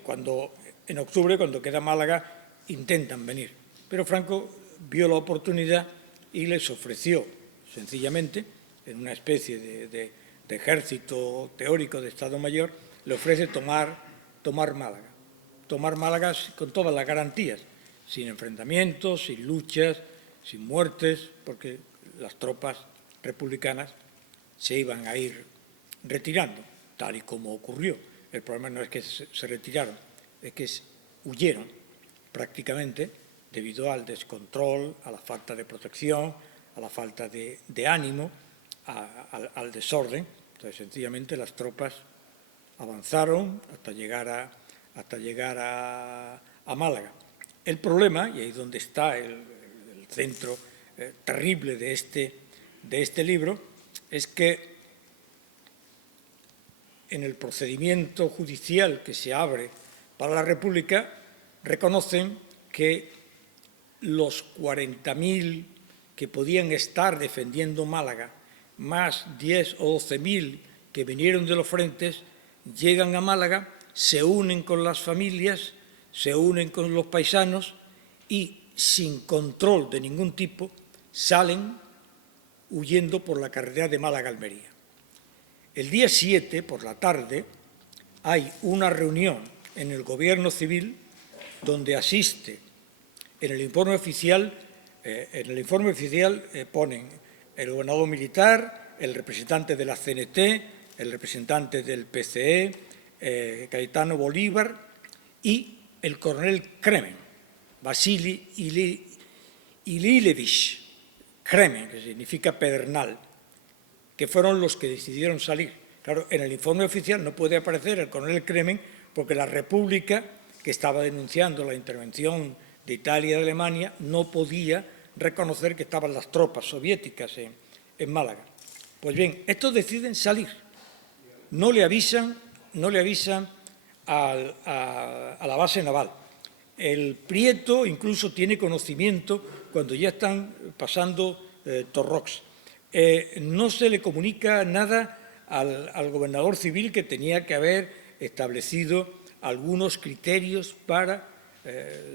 en octubre, cuando queda Málaga, intentan venir, pero Franco vio la oportunidad y les ofreció, sencillamente, en una especie de ejército teórico de Estado Mayor, le ofrece tomar Málaga. Tomar Málaga con todas las garantías, sin enfrentamientos, sin luchas, sin muertes, porque las tropas republicanas se iban a ir retirando, tal y como ocurrió. El problema no es que se retiraron, es que huyeron prácticamente debido al descontrol, a la falta de protección, a la falta de ánimo, al desorden. Entonces, sencillamente, las tropas avanzaron hasta llegar a Málaga. El problema, y ahí es donde está el centro terrible de este libro, es que en el procedimiento judicial que se abre para la República reconocen que los 40.000 que podían estar defendiendo Málaga, más 10 o 12.000 que vinieron de los frentes, llegan a Málaga, se unen con las familias, se unen con los paisanos y, sin control de ningún tipo, salen huyendo por la carretera de Málaga-Almería. El día 7, por la tarde, hay una reunión en el Gobierno Civil donde asiste, en el informe oficial ponen el gobernador militar, el representante de la CNT, el representante del PCE, Cayetano Bolívar y el coronel Kremen, Vasili Ililevich Kremen, que significa pedernal, que fueron los que decidieron salir. Claro, en el informe oficial no puede aparecer el coronel Kremen porque la República, que estaba denunciando la intervención de Italia y de Alemania, no podía reconocer que estaban las tropas soviéticas en Málaga. Pues bien, estos deciden salir. No le avisan a la base naval. El Prieto incluso tiene conocimiento cuando ya están pasando Torrox. No se le comunica nada al gobernador civil, que tenía que haber establecido algunos criterios para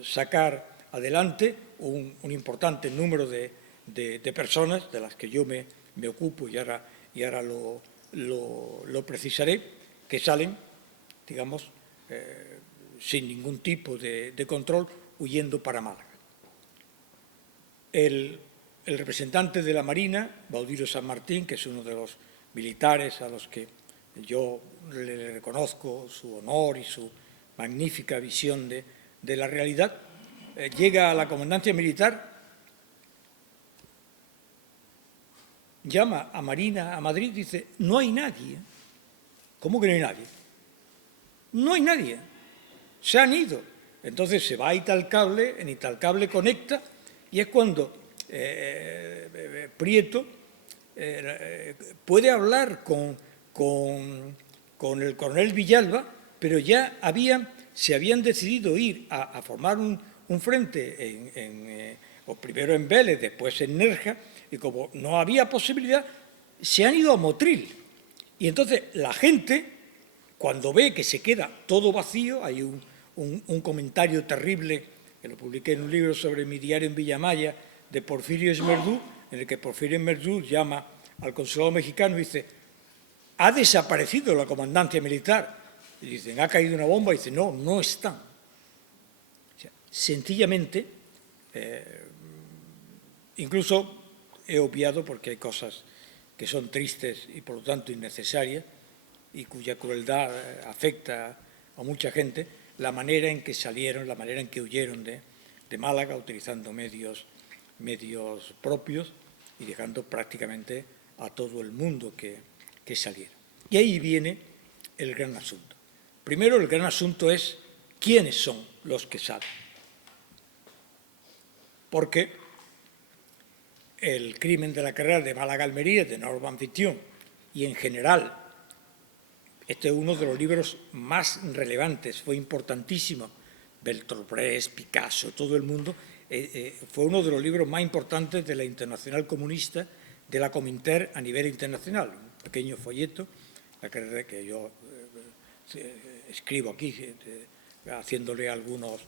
sacar adelante un importante número de personas, de las que yo me ocupo y ahora lo precisaré, que salen, digamos, sin ningún tipo de control, huyendo para Málaga. El representante de la Marina, Baudilio San Martín, que es uno de los militares a los que yo le reconozco su honor y su magnífica visión de la realidad, llega a la comandancia militar, llama a Marina a Madrid y dice: no hay nadie. ¿Cómo que no hay nadie? No hay nadie. Se han ido. Entonces se va a Italcable, en Italcable conecta, y es cuando Prieto puede hablar con el coronel Villalba, pero ya se habían decidido ir a formar un frente, primero en Vélez, después en Nerja, y como no había posibilidad, se han ido a Motril. Y entonces la gente, cuando ve que se queda todo vacío, hay un comentario terrible, que lo publiqué en un libro sobre mi diario en Villamaya, de Porfirio Esmerdú, en el que Porfirio Esmerdú llama al consulado mexicano y dice: ha desaparecido la comandancia militar. Y dicen: ha caído una bomba. Y dice: no, no están. O sea, sencillamente, incluso he obviado, porque hay cosas que son tristes y por lo tanto innecesarias y cuya crueldad afecta a mucha gente, la manera en que salieron, la manera en que huyeron de Málaga, utilizando medios propios y dejando prácticamente a todo el mundo que saliera. Y ahí viene el gran asunto. Primero, el gran asunto es quiénes son los que salen. Porque el crimen de la carrera de Málaga-Almería, de Norman Fitton, y en general, este es uno de los libros más relevantes, fue importantísimo. Bertolt Brecht, Picasso, todo el mundo, fue uno de los libros más importantes de la Internacional Comunista, de la Cominter a nivel internacional. Un pequeño folleto, la carrera que yo escribo aquí, haciéndole algunas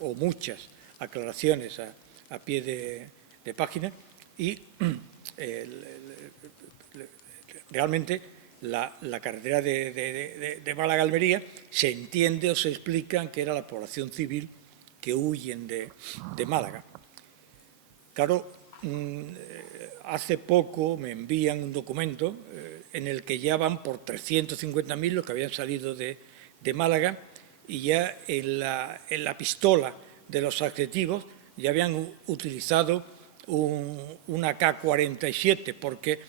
o muchas aclaraciones a pie de página, y realmente la carretera de Málaga a Almería se entiende o se explica que era la población civil que huyen de Málaga. Claro, hace poco me envían un documento en el que ya van por 350.000 los que habían salido de Málaga, y ya en la pistola de los adjetivos ya habían utilizado una K-47, porque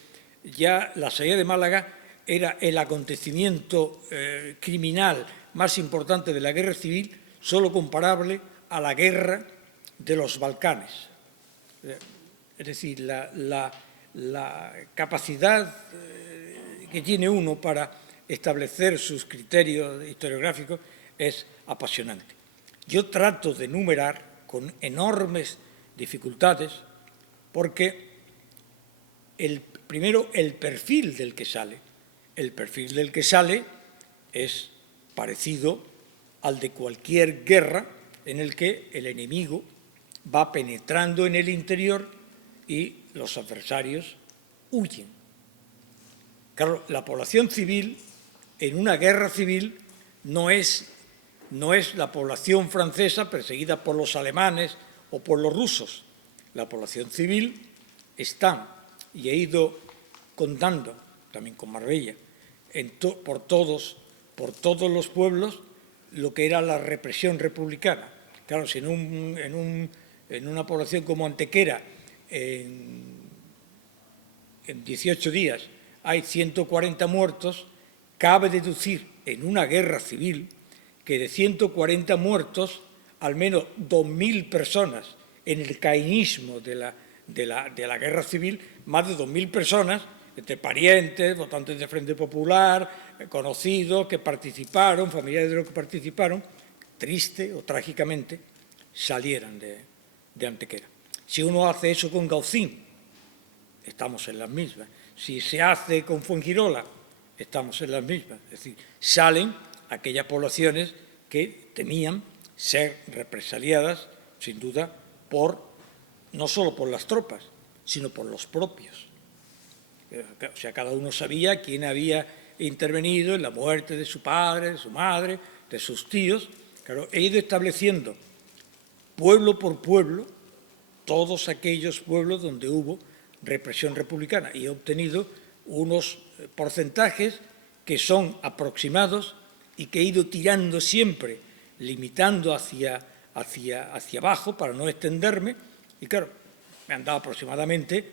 ya la salida de Málaga era el acontecimiento criminal más importante de la guerra civil, solo comparable a la guerra de los Balcanes. Es decir, la capacidad que tiene uno para establecer sus criterios historiográficos es apasionante. Yo trato de enumerar con enormes dificultades porque primero el perfil del que sale. El perfil del que sale es parecido al de cualquier guerra en el que el enemigo va penetrando en el interior y los adversarios huyen. Claro, la población civil en una guerra civil no es la población francesa perseguida por los alemanes o por los rusos. La población civil está, y he ido contando, también con Marbella, por todos los pueblos, lo que era la represión republicana. Claro, si en una población como Antequera, en 18 días hay 140 muertos, cabe deducir en una guerra civil que de 140 muertos, al menos 2.000 personas en el caínismo de la guerra civil, más de 2.000 personas, entre parientes, votantes del Frente Popular, conocidos que participaron, familiares de los que participaron, triste o trágicamente, salieran de Antequera. Si uno hace eso con Gaucín, estamos en las mismas. Si se hace con Fuengirola, estamos en las mismas. Es decir, salen aquellas poblaciones que temían ser represaliadas, sin duda, no solo por las tropas, sino por los propios. O sea, cada uno sabía quién había intervenido en la muerte de su padre, de su madre, de sus tíos. Claro, he ido estableciendo pueblo por pueblo todos aquellos pueblos donde hubo represión republicana y he obtenido unos porcentajes que son aproximados y que he ido tirando siempre, limitando hacia abajo para no extenderme, y claro, me han dado aproximadamente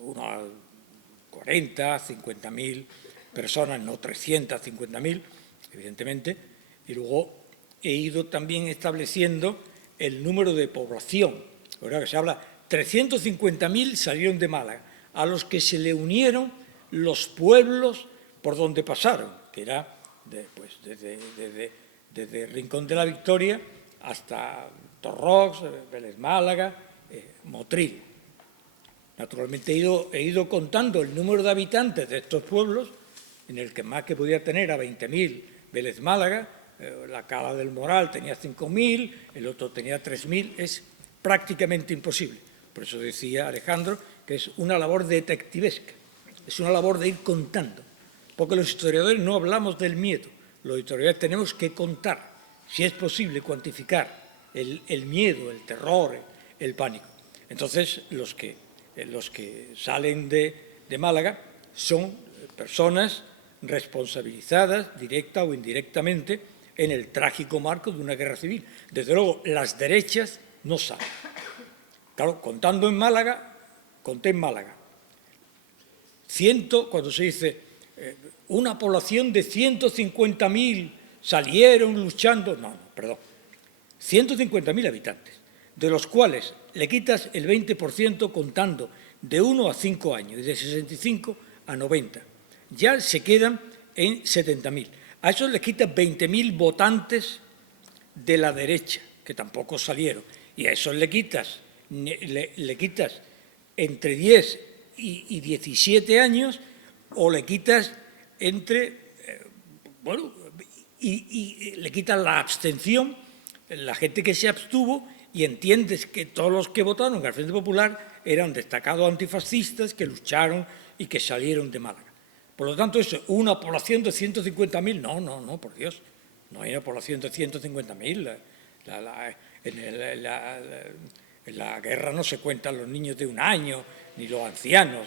unos 40, 50.000 personas, no 350.000, evidentemente, y luego he ido también estableciendo el número de población. Ahora que se habla, 350.000 salieron de Málaga, a los que se le unieron los pueblos por donde pasaron, que era desde Rincón de la Victoria hasta Torrox, Vélez Málaga, Motril. Naturalmente he ido contando el número de habitantes de estos pueblos, en el que más que podía tener a 20.000 Vélez Málaga, la Cala del Moral tenía 5.000, el otro tenía 3.000, es prácticamente imposible. Por eso decía Alejandro que es una labor detectivesca, es una labor de ir contando, porque los historiadores no hablamos del miedo, los historiadores tenemos que contar, si es posible cuantificar el miedo, el terror, el pánico. Entonces, los que salen de Málaga son personas responsabilizadas, directa o indirectamente, en el trágico marco de una guerra civil. Desde luego, las derechas no salen. Claro, contando en Málaga, conté en Málaga. Cuando se dice una población de 150.000 salieron luchando, perdón, 150.000 habitantes, de los cuales le quitas el 20% contando de 1 a 5 años, y de 65 a 90. Ya se quedan en 70.000. A eso le quitas 20.000 votantes de la derecha, que tampoco salieron. Y a eso le quitas entre 10 y 17 años, o le quitas y le quitas la abstención, la gente que se abstuvo, y entiendes que todos los que votaron al Frente Popular eran destacados antifascistas que lucharon y que salieron de Málaga. Por lo tanto, eso, una población de 150.000, no, por Dios, no hay una población de 150.000. En la guerra no se cuentan los niños de 1 año, ni los ancianos,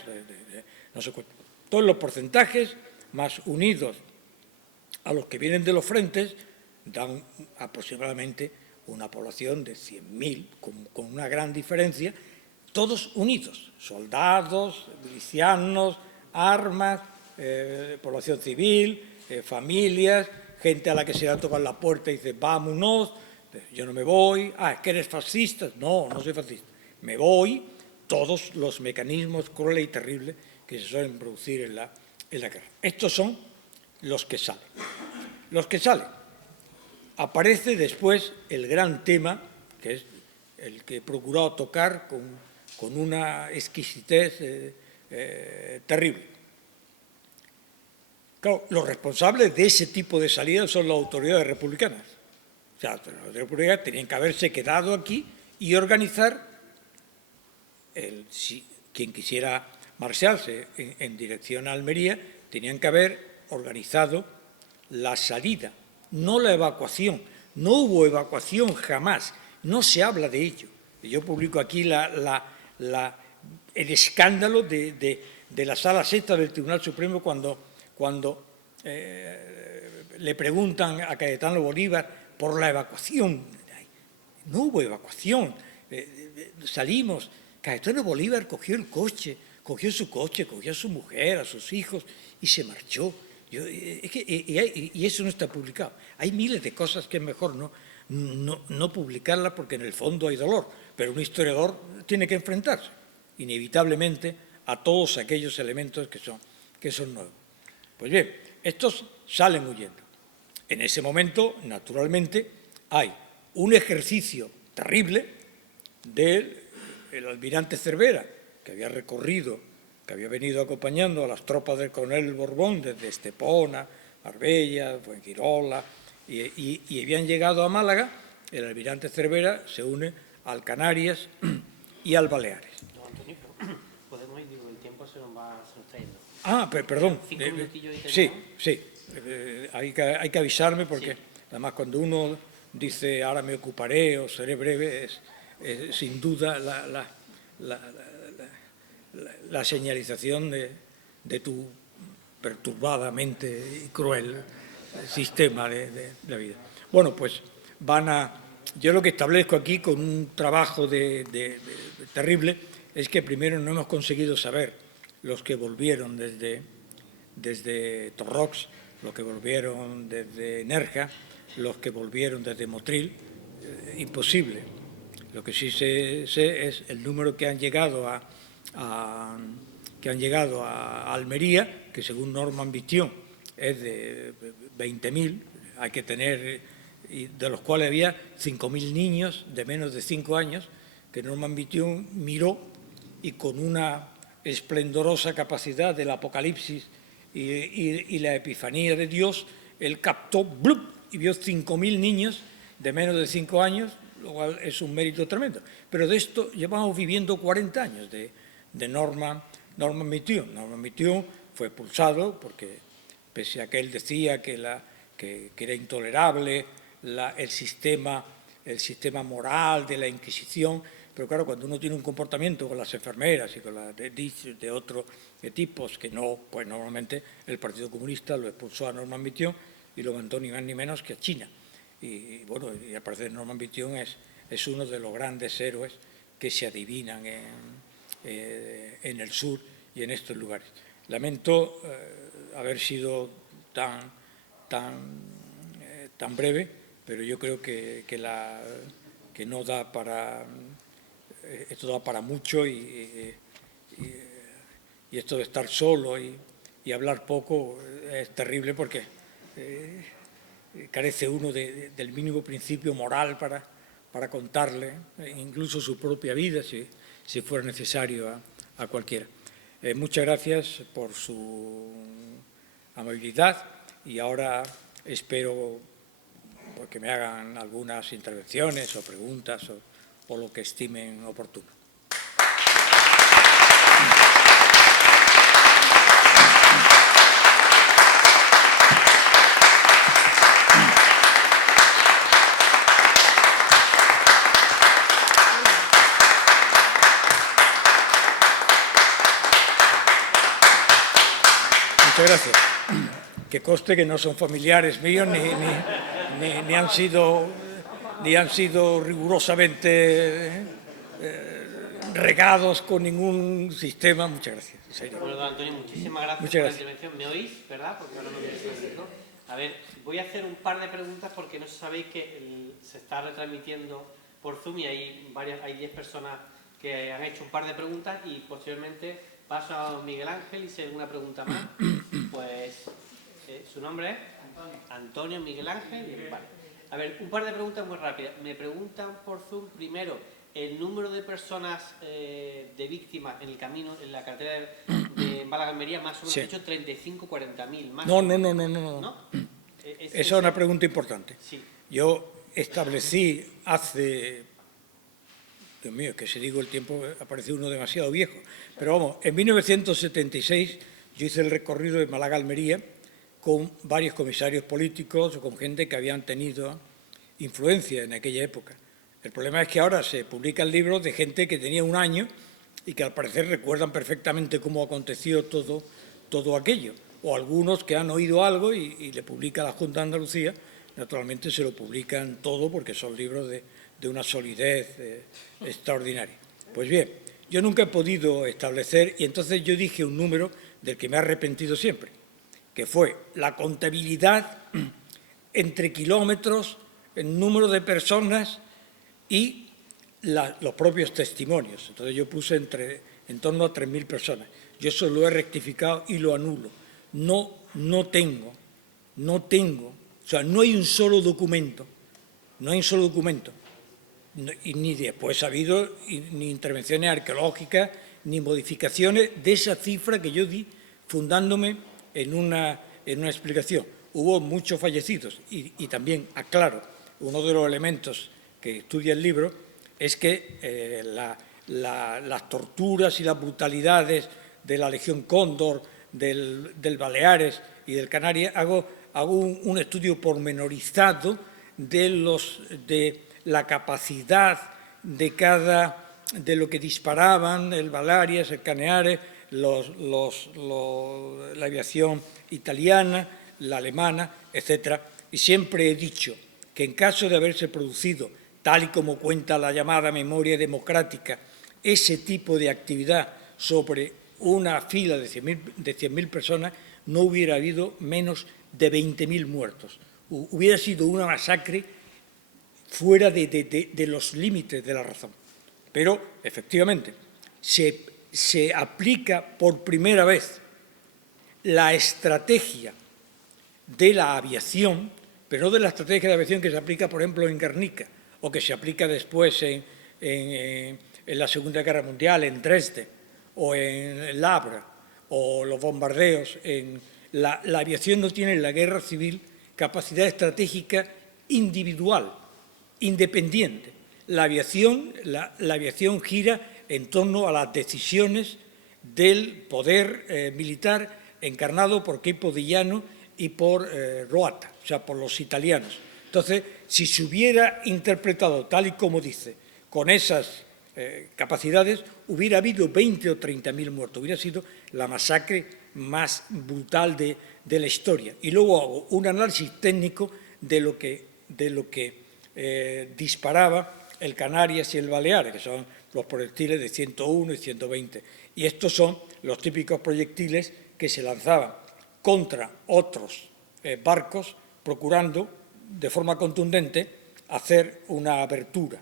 no se cuentan. Todos los porcentajes, más unidos a los que vienen de los frentes, dan aproximadamente una población de 100.000, con una gran diferencia, todos unidos, soldados, milicianos, armas, población civil, familias, gente a la que se le ha tocado la puerta y dice, vámonos, yo no me voy, es que eres fascista, no soy fascista, me voy, todos los mecanismos crueles y terribles que se suelen producir en la guerra. Estos son los que salen. Los que salen. Aparece después el gran tema, que es el que he procurado tocar con una exquisitez terrible. Claro, los responsables de ese tipo de salida son las autoridades republicanas. O sea, las autoridades republicanas tenían que haberse quedado aquí y organizar, quien quisiera marcharse en dirección a Almería, tenían que haber organizado la salida, no la evacuación. No hubo evacuación jamás, no se habla de ello. Yo publico aquí el escándalo de la Sala Sexta del Tribunal Supremo cuando le preguntan a Cayetano Bolívar por la evacuación. No hubo evacuación, salimos. Cayetano Bolívar cogió el coche, cogió su coche, cogió a su mujer, a sus hijos y se marchó. Y eso no está publicado. Hay miles de cosas que es mejor no publicarlas porque en el fondo hay dolor, pero un historiador tiene que enfrentarse inevitablemente a todos aquellos elementos que son nuevos. Pues bien, estos salen huyendo. En ese momento, naturalmente, hay un ejercicio terrible del almirante Cervera, que había recorrido, que había venido acompañando a las tropas del coronel Borbón desde Estepona, Marbella, Fuengirola, y habían llegado a Málaga. El almirante Cervera se une al Canarias y al Baleares. No, Antonio, podemos ir, digo, el tiempo se nos está yendo. Perdón. 5 minutillos y Sí. Hay que avisarme porque además cuando uno dice ahora me ocuparé o seré breve, es sin duda la señalización de tu perturbadamente y cruel sistema de la vida. Bueno, pues yo lo que establezco aquí con un trabajo terrible es que primero no hemos conseguido saber los que volvieron desde Torrox, los que volvieron desde Nerja, los que volvieron desde Motril, imposible. Lo que sí sé es el número que han llegado a Almería, que según Norman Vistión es de 20.000, hay que tener, de los cuales había 5.000 niños de menos de 5 años, que Norman Vistión miró y con una esplendorosa capacidad del Apocalipsis y la epifanía de Dios, él captó ¡blup! Y vio 5.000 niños de menos de 5 años, lo cual es un mérito tremendo. Pero de esto llevamos viviendo 40 años de Norman Vistión. Norman Vistión fue expulsado porque, pese a que él decía que era intolerable el sistema moral de la Inquisición, pero claro, cuando uno tiene un comportamiento con las enfermeras y con las de otros tipos que no, pues normalmente el Partido Comunista lo expulsó a Norman Vistión y lo mandó ni más ni menos que a China. Y bueno, y al parecer Norman Vistión es uno de los grandes héroes que se adivinan en el sur y en estos lugares. Lamento haber sido tan breve, pero yo creo que no da para... Esto da para mucho y esto de estar solo y hablar poco es terrible porque carece uno del mínimo principio moral para contarle incluso su propia vida si fuera necesario a cualquiera. Muchas gracias por su amabilidad y ahora espero que me hagan algunas intervenciones o preguntas o lo que estimen oportuno. que conste que no son familiares míos ni han sido rigurosamente regados con ningún sistema. Muchas gracias. En serio. Bueno, don Antonio, muchísimas gracias Muchas por gracias. la intervención. ¿Me oís, verdad? Porque ahora no me oís, ¿no? A ver, voy a hacer un par de preguntas porque no sabéis que se está retransmitiendo por Zoom y hay 10 personas que han hecho un par de preguntas y posteriormente paso a don Miguel Ángel y si hay alguna pregunta más, pues su nombre es Antonio Miguel Ángel. Vale. A ver, un par de preguntas muy rápidas. Me preguntan por Zoom primero el número de personas de víctimas en el camino, en la carretera de Málaga-Almería, más o menos, Sí. he dicho 35-40.000. Más No. o menos. ¿No? Esa es una pregunta importante. Sí. Yo establecí hace... Dios mío, que si digo el tiempo ha parecido uno demasiado viejo. Pero vamos, en 1976 yo hice el recorrido de Málaga-Almería con varios comisarios políticos o con gente que habían tenido influencia en aquella época. El problema es que ahora se publican libros de gente que tenía un año y que al parecer recuerdan perfectamente cómo aconteció todo aquello. O algunos que han oído algo y le publica la Junta de Andalucía, naturalmente se lo publican todo porque son libros de una solidez extraordinaria. Pues bien, yo nunca he podido establecer, y entonces yo dije un número del que me he arrepentido siempre, que fue la contabilidad entre kilómetros, el número de personas y los propios testimonios. Entonces yo puse en torno a 3.000 personas. Yo eso lo he rectificado y lo anulo. No tengo, o sea, no hay un solo documento, y ni después ha habido ni intervenciones arqueológicas ni modificaciones de esa cifra que yo di fundándome en una explicación. Hubo muchos fallecidos y también, aclaro, uno de los elementos que estudia el libro es que las torturas y las brutalidades de la Legión Cóndor, del Baleares y del Canarias, hago un estudio pormenorizado de la capacidad de lo que disparaban el Baleares, el Canarias, la aviación italiana, la alemana, etc. Y siempre he dicho que en caso de haberse producido, tal y como cuenta la llamada memoria democrática, ese tipo de actividad sobre una fila de 100.000 personas, no hubiera habido menos de 20.000 muertos. Hubiera sido una masacre fuera de los límites de la razón. Pero, efectivamente, se aplica por primera vez la estrategia de la aviación, pero no de la estrategia de aviación que se aplica, por ejemplo, en Guernica, o que se aplica después en la Segunda Guerra Mundial, en Dresde, o en Labra, o los bombardeos. La aviación no tiene en la guerra civil capacidad estratégica individual, independiente. La aviación gira en torno a las decisiones del poder militar encarnado por Queipo di Llano y por Roata, o sea, por los italianos. Entonces, si se hubiera interpretado tal y como dice, con esas capacidades, hubiera habido 20 o 30.000 muertos, hubiera sido la masacre más brutal de la historia. Y luego hago un análisis técnico de lo que disparaba el Canarias y el Baleares, que son los proyectiles de 101 y 120. Y estos son los típicos proyectiles que se lanzaban contra otros barcos, procurando, de forma contundente, hacer una abertura.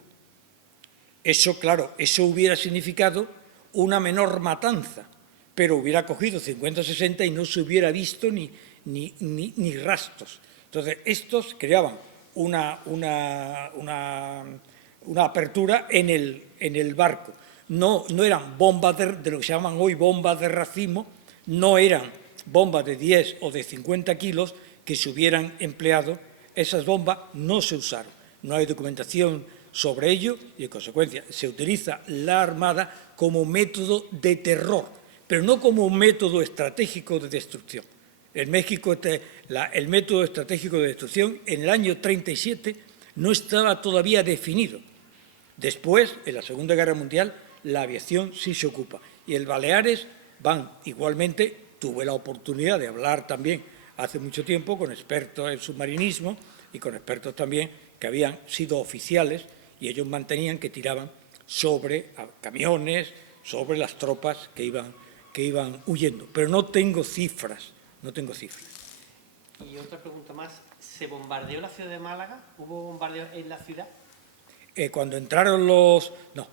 Eso, claro, eso hubiera significado una menor matanza, pero hubiera cogido 50 o 60 y no se hubiera visto ni rastros. Entonces, estos creaban una apertura en el barco. No eran bombas de lo que se llaman hoy bombas de racimo, no eran bombas de 10 o de 50 kilos que se hubieran empleado. Esas bombas no se usaron. No hay documentación sobre ello y, en consecuencia, se utiliza la Armada como método de terror, pero no como un método estratégico de destrucción. En México, el método estratégico de destrucción en el año 37 no estaba todavía definido. Después, en la Segunda Guerra Mundial, la aviación sí se ocupa. Y el Baleares van igualmente, tuve la oportunidad de hablar también hace mucho tiempo con expertos en submarinismo y con expertos también que habían sido oficiales y ellos mantenían que tiraban sobre camiones, sobre las tropas que iban huyendo. Pero no tengo cifras, no tengo cifras. Y otra pregunta más, ¿se bombardeó la ciudad de Málaga? ¿Hubo bombardeo en la ciudad? Cuando entraron los... No,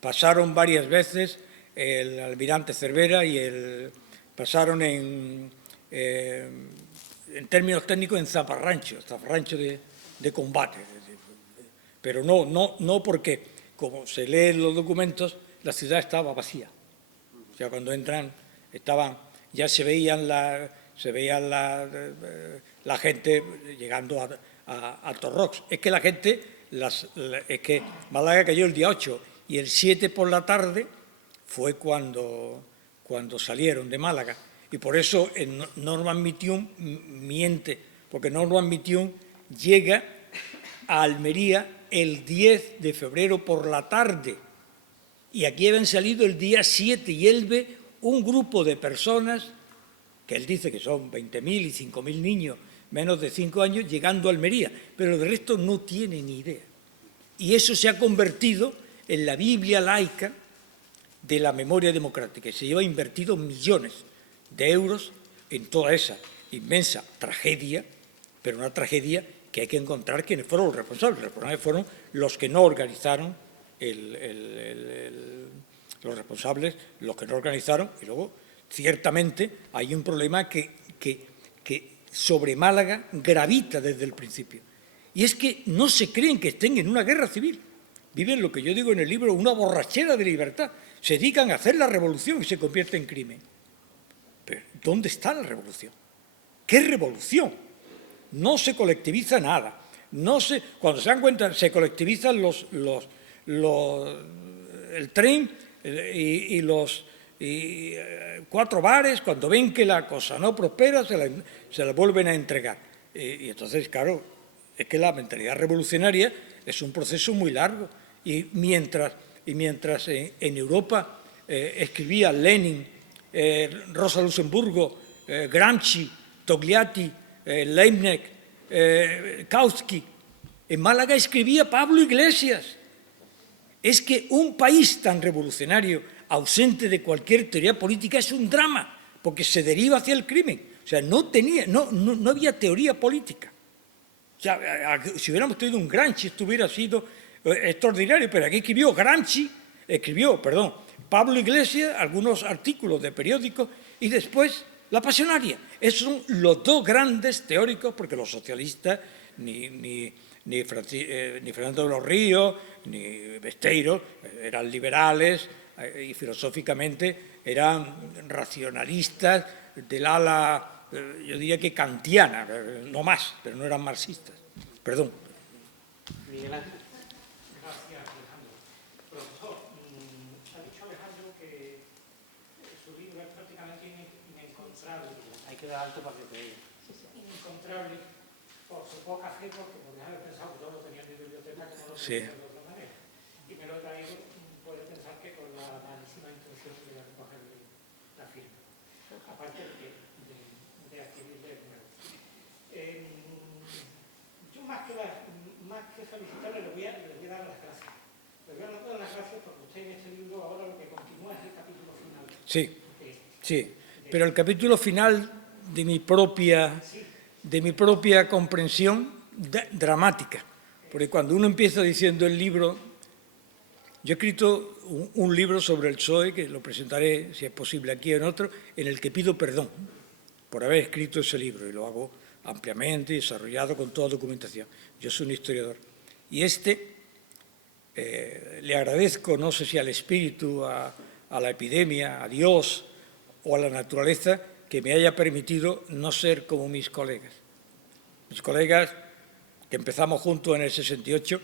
pasaron varias veces el almirante Cervera y pasaron en términos técnicos en zafarrancho de combate. Pero no porque, como se lee en los documentos, la ciudad estaba vacía. O sea, cuando entran, ya se veían la gente llegando a Torrox. Es que la gente, es que Málaga cayó el día 8 y el 7 por la tarde fue cuando salieron de Málaga. Y por eso Norman Mitjun miente, porque Norman Mitjun llega a Almería el 10 de febrero por la tarde. Y aquí habían salido el día 7 y él ve un grupo de personas, que él dice que son 20.000 y 5.000 niños menos de 5 años, llegando a Almería, pero de resto no tiene ni idea. Y eso se ha convertido en la Biblia laica de la memoria democrática. Y se lleva invertido millones de euros en toda esa inmensa tragedia, pero una tragedia que hay que encontrar quiénes fueron los responsables. Los responsables fueron los que no organizaron los responsables, los que no organizaron, y luego, ciertamente, hay un problema que sobre Málaga gravita desde el principio. Y es que no se creen que estén en una guerra civil. Viven lo que yo digo en el libro, una borrachera de libertad. Se dedican a hacer la revolución y se convierte en crimen. Pero ¿dónde está la revolución? ¿Qué revolución? No se colectiviza nada. Cuando se dan cuenta, se colectivizan el tren y 4 bares. Cuando ven que la cosa no prospera, se la vuelven a entregar. Y entonces, claro, es que la mentalidad revolucionaria es un proceso muy largo. Y mientras en Europa escribía Lenin, Rosa Luxemburgo, Gramsci, Togliatti, Leibniz, Kautsky, en Málaga escribía Pablo Iglesias. Es que un país tan revolucionario, ausente de cualquier teoría política, es un drama, porque se deriva hacia el crimen. O sea, no había teoría política. O sea, si hubiéramos tenido un Gramsci, esto hubiera sido extraordinario, pero aquí escribió Pablo Iglesias, algunos artículos de periódicos, y después la pasionaria. Esos son los dos grandes teóricos, porque los socialistas, ni Fernando de los Ríos, ni Besteiro, eran liberales y filosóficamente eran racionalistas del ala, yo diría que kantiana, no más, pero no eran marxistas. Perdón. Miguel Ángel. Gracias, Alejandro. Profesor, ha dicho Alejandro que su libro es prácticamente inencontrable. Hay que dar alto para que te diga. Inencontrable por su poca fe, porque podría haber pensado que yo lo tenía en mi biblioteca como lo tenía de otra manera. Y me lo he traído, puede pensar que con la malísima intención de recoger la firma. Aparte de adquirirle de nuevo. Yo más que felicitarle le voy a dar las gracias. Le voy a dar las gracias porque usted en este libro ahora lo que continúa es el capítulo final. Sí, pero el capítulo final de mi propia comprensión dramática. Porque cuando uno empieza diciendo el libro, yo he escrito un libro sobre el PSOE, que lo presentaré, si es posible, aquí o en otro, en el que pido perdón por haber escrito ese libro, y lo hago ampliamente y desarrollado con toda documentación. Yo soy un historiador. Y le agradezco, no sé si al espíritu, a la epidemia, a Dios o a la naturaleza, que me haya permitido no ser como mis colegas. Mis colegas, que empezamos juntos en el 68,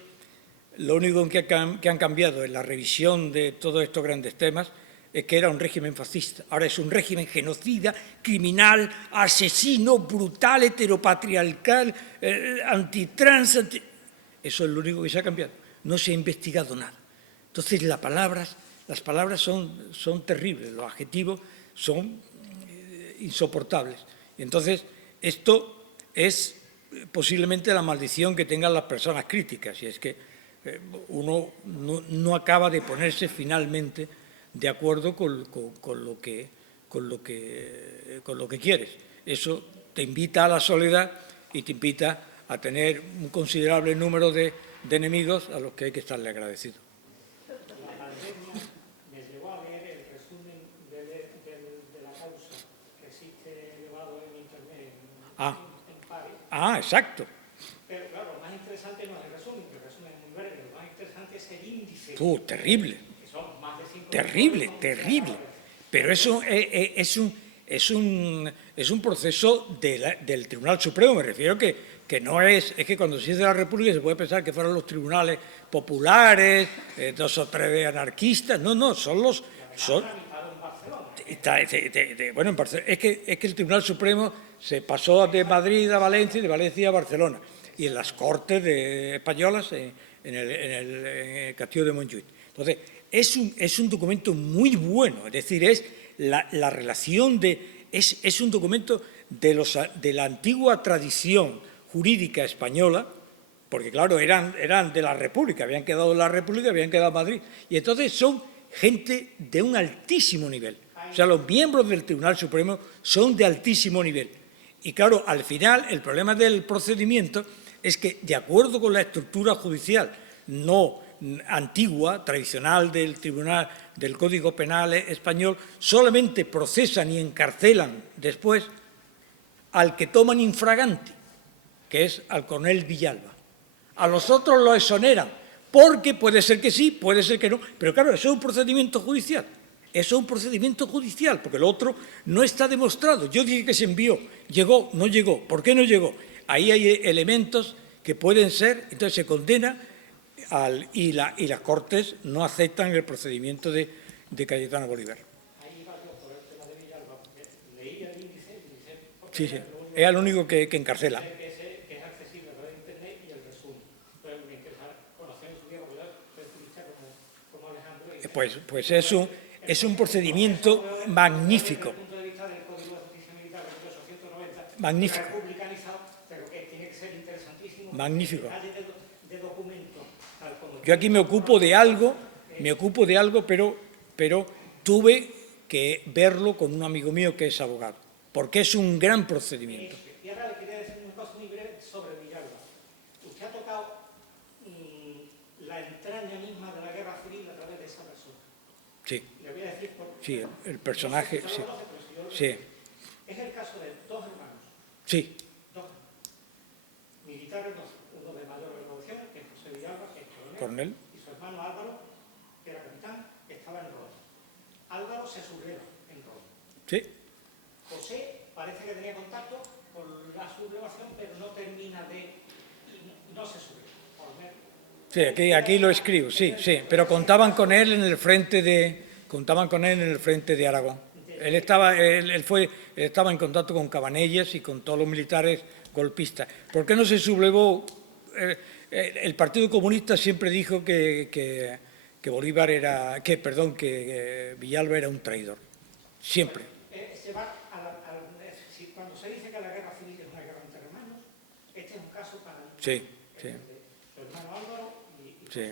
lo único que han cambiado en la revisión de todos estos grandes temas es que era un régimen fascista. Ahora es un régimen genocida, criminal, asesino, brutal, heteropatriarcal, antitrans. Eso es lo único que se ha cambiado. No se ha investigado nada. Entonces las palabras son terribles, los adjetivos son insoportables. Y entonces esto es posiblemente la maldición que tengan las personas críticas, y es que uno no acaba de ponerse finalmente de acuerdo con lo que quieres. Eso te invita a la soledad y te invita a tener un considerable número de enemigos a los que hay que estarle agradecido. La pandemia me llevó a leer el resumen de la causa que existe elevado en Internet, en Paris. Exacto. Pero claro, lo más interesante no es el resumen, que el resumen es muy breve, lo más interesante es el índice. Terrible. Que son más de 5 Terrible. Pero eso es un proceso del Tribunal Supremo. Me refiero que no es que cuando se dice la República se puede pensar que fueron los tribunales populares, 2 o 3 anarquistas. No, son los... Bueno, en Barcelona. Es que el Tribunal Supremo se pasó de Madrid a Valencia y de Valencia a Barcelona. Y en las Cortes españolas, en el Castillo de Montjuïc. Entonces, es un documento muy bueno, es decir, es la relación es un documento de la antigua tradición jurídica española, porque claro, eran de la República, habían quedado en la República, habían quedado en Madrid, y entonces son gente de un altísimo nivel. O sea, los miembros del Tribunal Supremo son de altísimo nivel. Y claro, al final, el problema del procedimiento es que, de acuerdo con la estructura judicial no antigua, tradicional del Tribunal del Código Penal español, solamente procesan y encarcelan después al que toman infragante, que es al coronel Villalba. A los otros lo exoneran, porque puede ser que sí, puede ser que no, pero claro, eso es un procedimiento judicial. Eso es un procedimiento judicial, porque el otro no está demostrado. Yo dije que se envió, llegó, no llegó. ¿Por qué no llegó? Ahí hay elementos que pueden ser, entonces se condena y las Cortes no aceptan el procedimiento de Cayetano Bolívar. Ahí iba yo por el tema de Villalba, porque leí el índice. Sí, es el único que encarcela. Que es accesible a través de Internet y el resumen. Pero me interesa conocer en su día, porque yo soy turista como Alejandro. Pues es un procedimiento magnífico. Desde el punto de vista del Código de Justicia Militar de 1890, Magnífico. republicanizado, pero que tiene que ser interesantísimo. Magnífico. De documentos, tal como... Yo aquí me ocupo de algo, pero tuve que verlo con un amigo mío que es abogado, porque es un gran procedimiento. Y ahora le quería decir una cosa muy breve sobre Villalba. Usted ha tocado la entraña misma de la guerra civil a través de esa persona. Sí. Le voy a decir por qué. Sí, el personaje, No sé si usted lo conoce, pero si yo lo sí. Es el caso de 2 hermanos. Sí, 2 militares, uno de mayor graduación, que es José Villalba, que es coronel. y su hermano Álvaro, que era capitán, que estaba en Roma. Álvaro se subleva en Roma. Sí, José parece que tenía contacto con la sublevación, pero no termina no se subleva. sí, aquí lo escribo, sí, pero contaban con él en el frente de Aragón. Él estaba en contacto con Cabanellas y con todos los militares golpistas. ¿Por qué no se sublevó? El Partido Comunista siempre dijo que Villalba era un traidor. Siempre. Cuando se dice que la guerra civil es una guerra entre hermanos, este es un caso para Sí. su hermano Álvaro y Sí.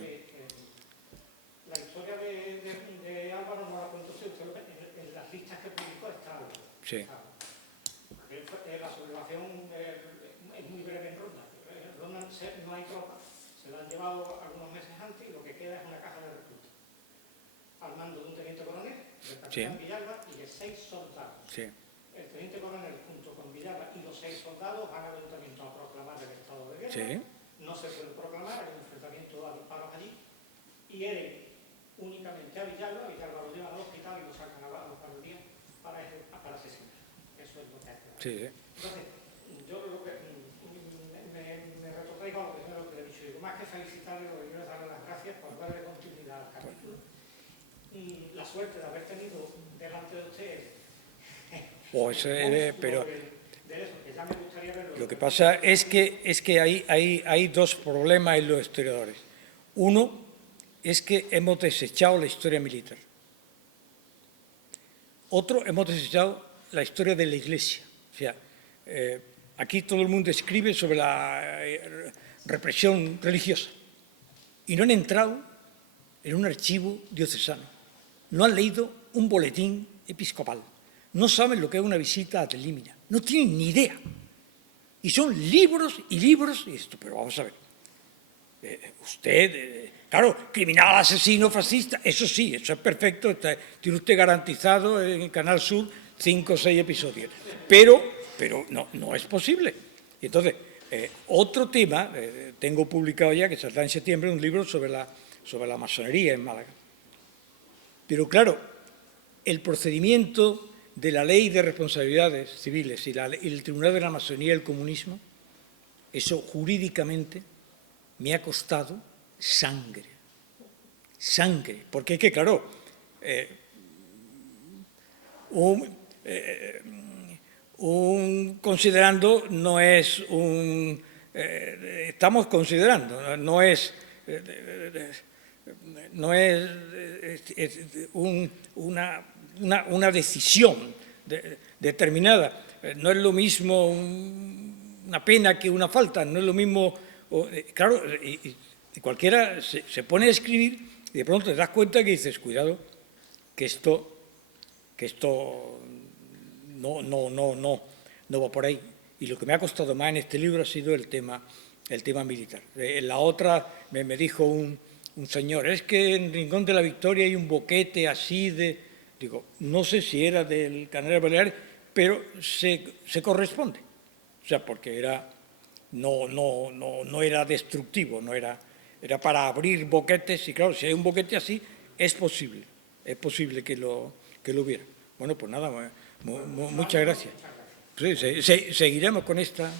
la historia de Álvaro no la cuento usted en las listas que publicó está Álvaro. Sí. La sublevación es muy breve en Ronda. En Ronda no hay tropas, se la han llevado algunos meses antes y lo que queda es una caja de reclutas. Al mando de un teniente coronel, del capitán Villalba y de 6 soldados. Sí. El teniente coronel junto con Villalba y los 6 soldados van al ayuntamiento a proclamar el estado de guerra. Sí. No se puede proclamar, hay un enfrentamiento a disparos allí y hieren únicamente a Villalba. Villalba lo llevan al hospital y lo sacan a los par de días para asesinar. Eso es lo que hace. Sí. Entonces, yo lo que me retrotraigo a lo primero que le he dicho. Digo, más que felicitarle, lo que quiero es darle las gracias por darle continuidad al capítulo. La suerte de haber tenido delante de ustedes. Pero De eso, que ya me gustaría verlo. lo que pasa es que hay 2 problemas en los historiadores. Uno es que hemos desechado la historia militar. Otro, hemos desechado la historia de la Iglesia. O sea, aquí todo el mundo escribe sobre la represión religiosa y no han entrado en un archivo diocesano, no han leído un boletín episcopal, no saben lo que es una visita ad limina, no tienen ni idea. Y son libros y libros, y esto, pero vamos a ver, usted, claro, criminal, asesino, fascista, eso sí, eso es perfecto, tiene usted garantizado en el Canal Sur 5 o 6 episodios, pero no es posible. Y entonces, otro tema, tengo publicado ya, que saldrá en septiembre, un libro sobre la masonería en Málaga. Pero claro, el procedimiento de la Ley de Responsabilidades Civiles y el Tribunal de la Masonía y el Comunismo, eso jurídicamente me ha costado sangre, porque es que, claro, un considerando no es un... estamos considerando, no es una decisión determinada. No es lo mismo una pena que una falta, no es lo mismo... claro, y cualquiera se pone a escribir y de pronto te das cuenta que dices, cuidado, que esto no va por ahí. Y lo que me ha costado más en este libro ha sido el tema militar. En la otra me dijo un señor, es que en Rincón de la Victoria hay un boquete así de... Digo, no sé si era del Canales Baleares, pero se corresponde. O sea, porque no era destructivo, era para abrir boquetes, y claro, si hay un boquete así, es posible que lo hubiera. Bueno, pues nada, muchas gracias. Sí, seguiremos con esta...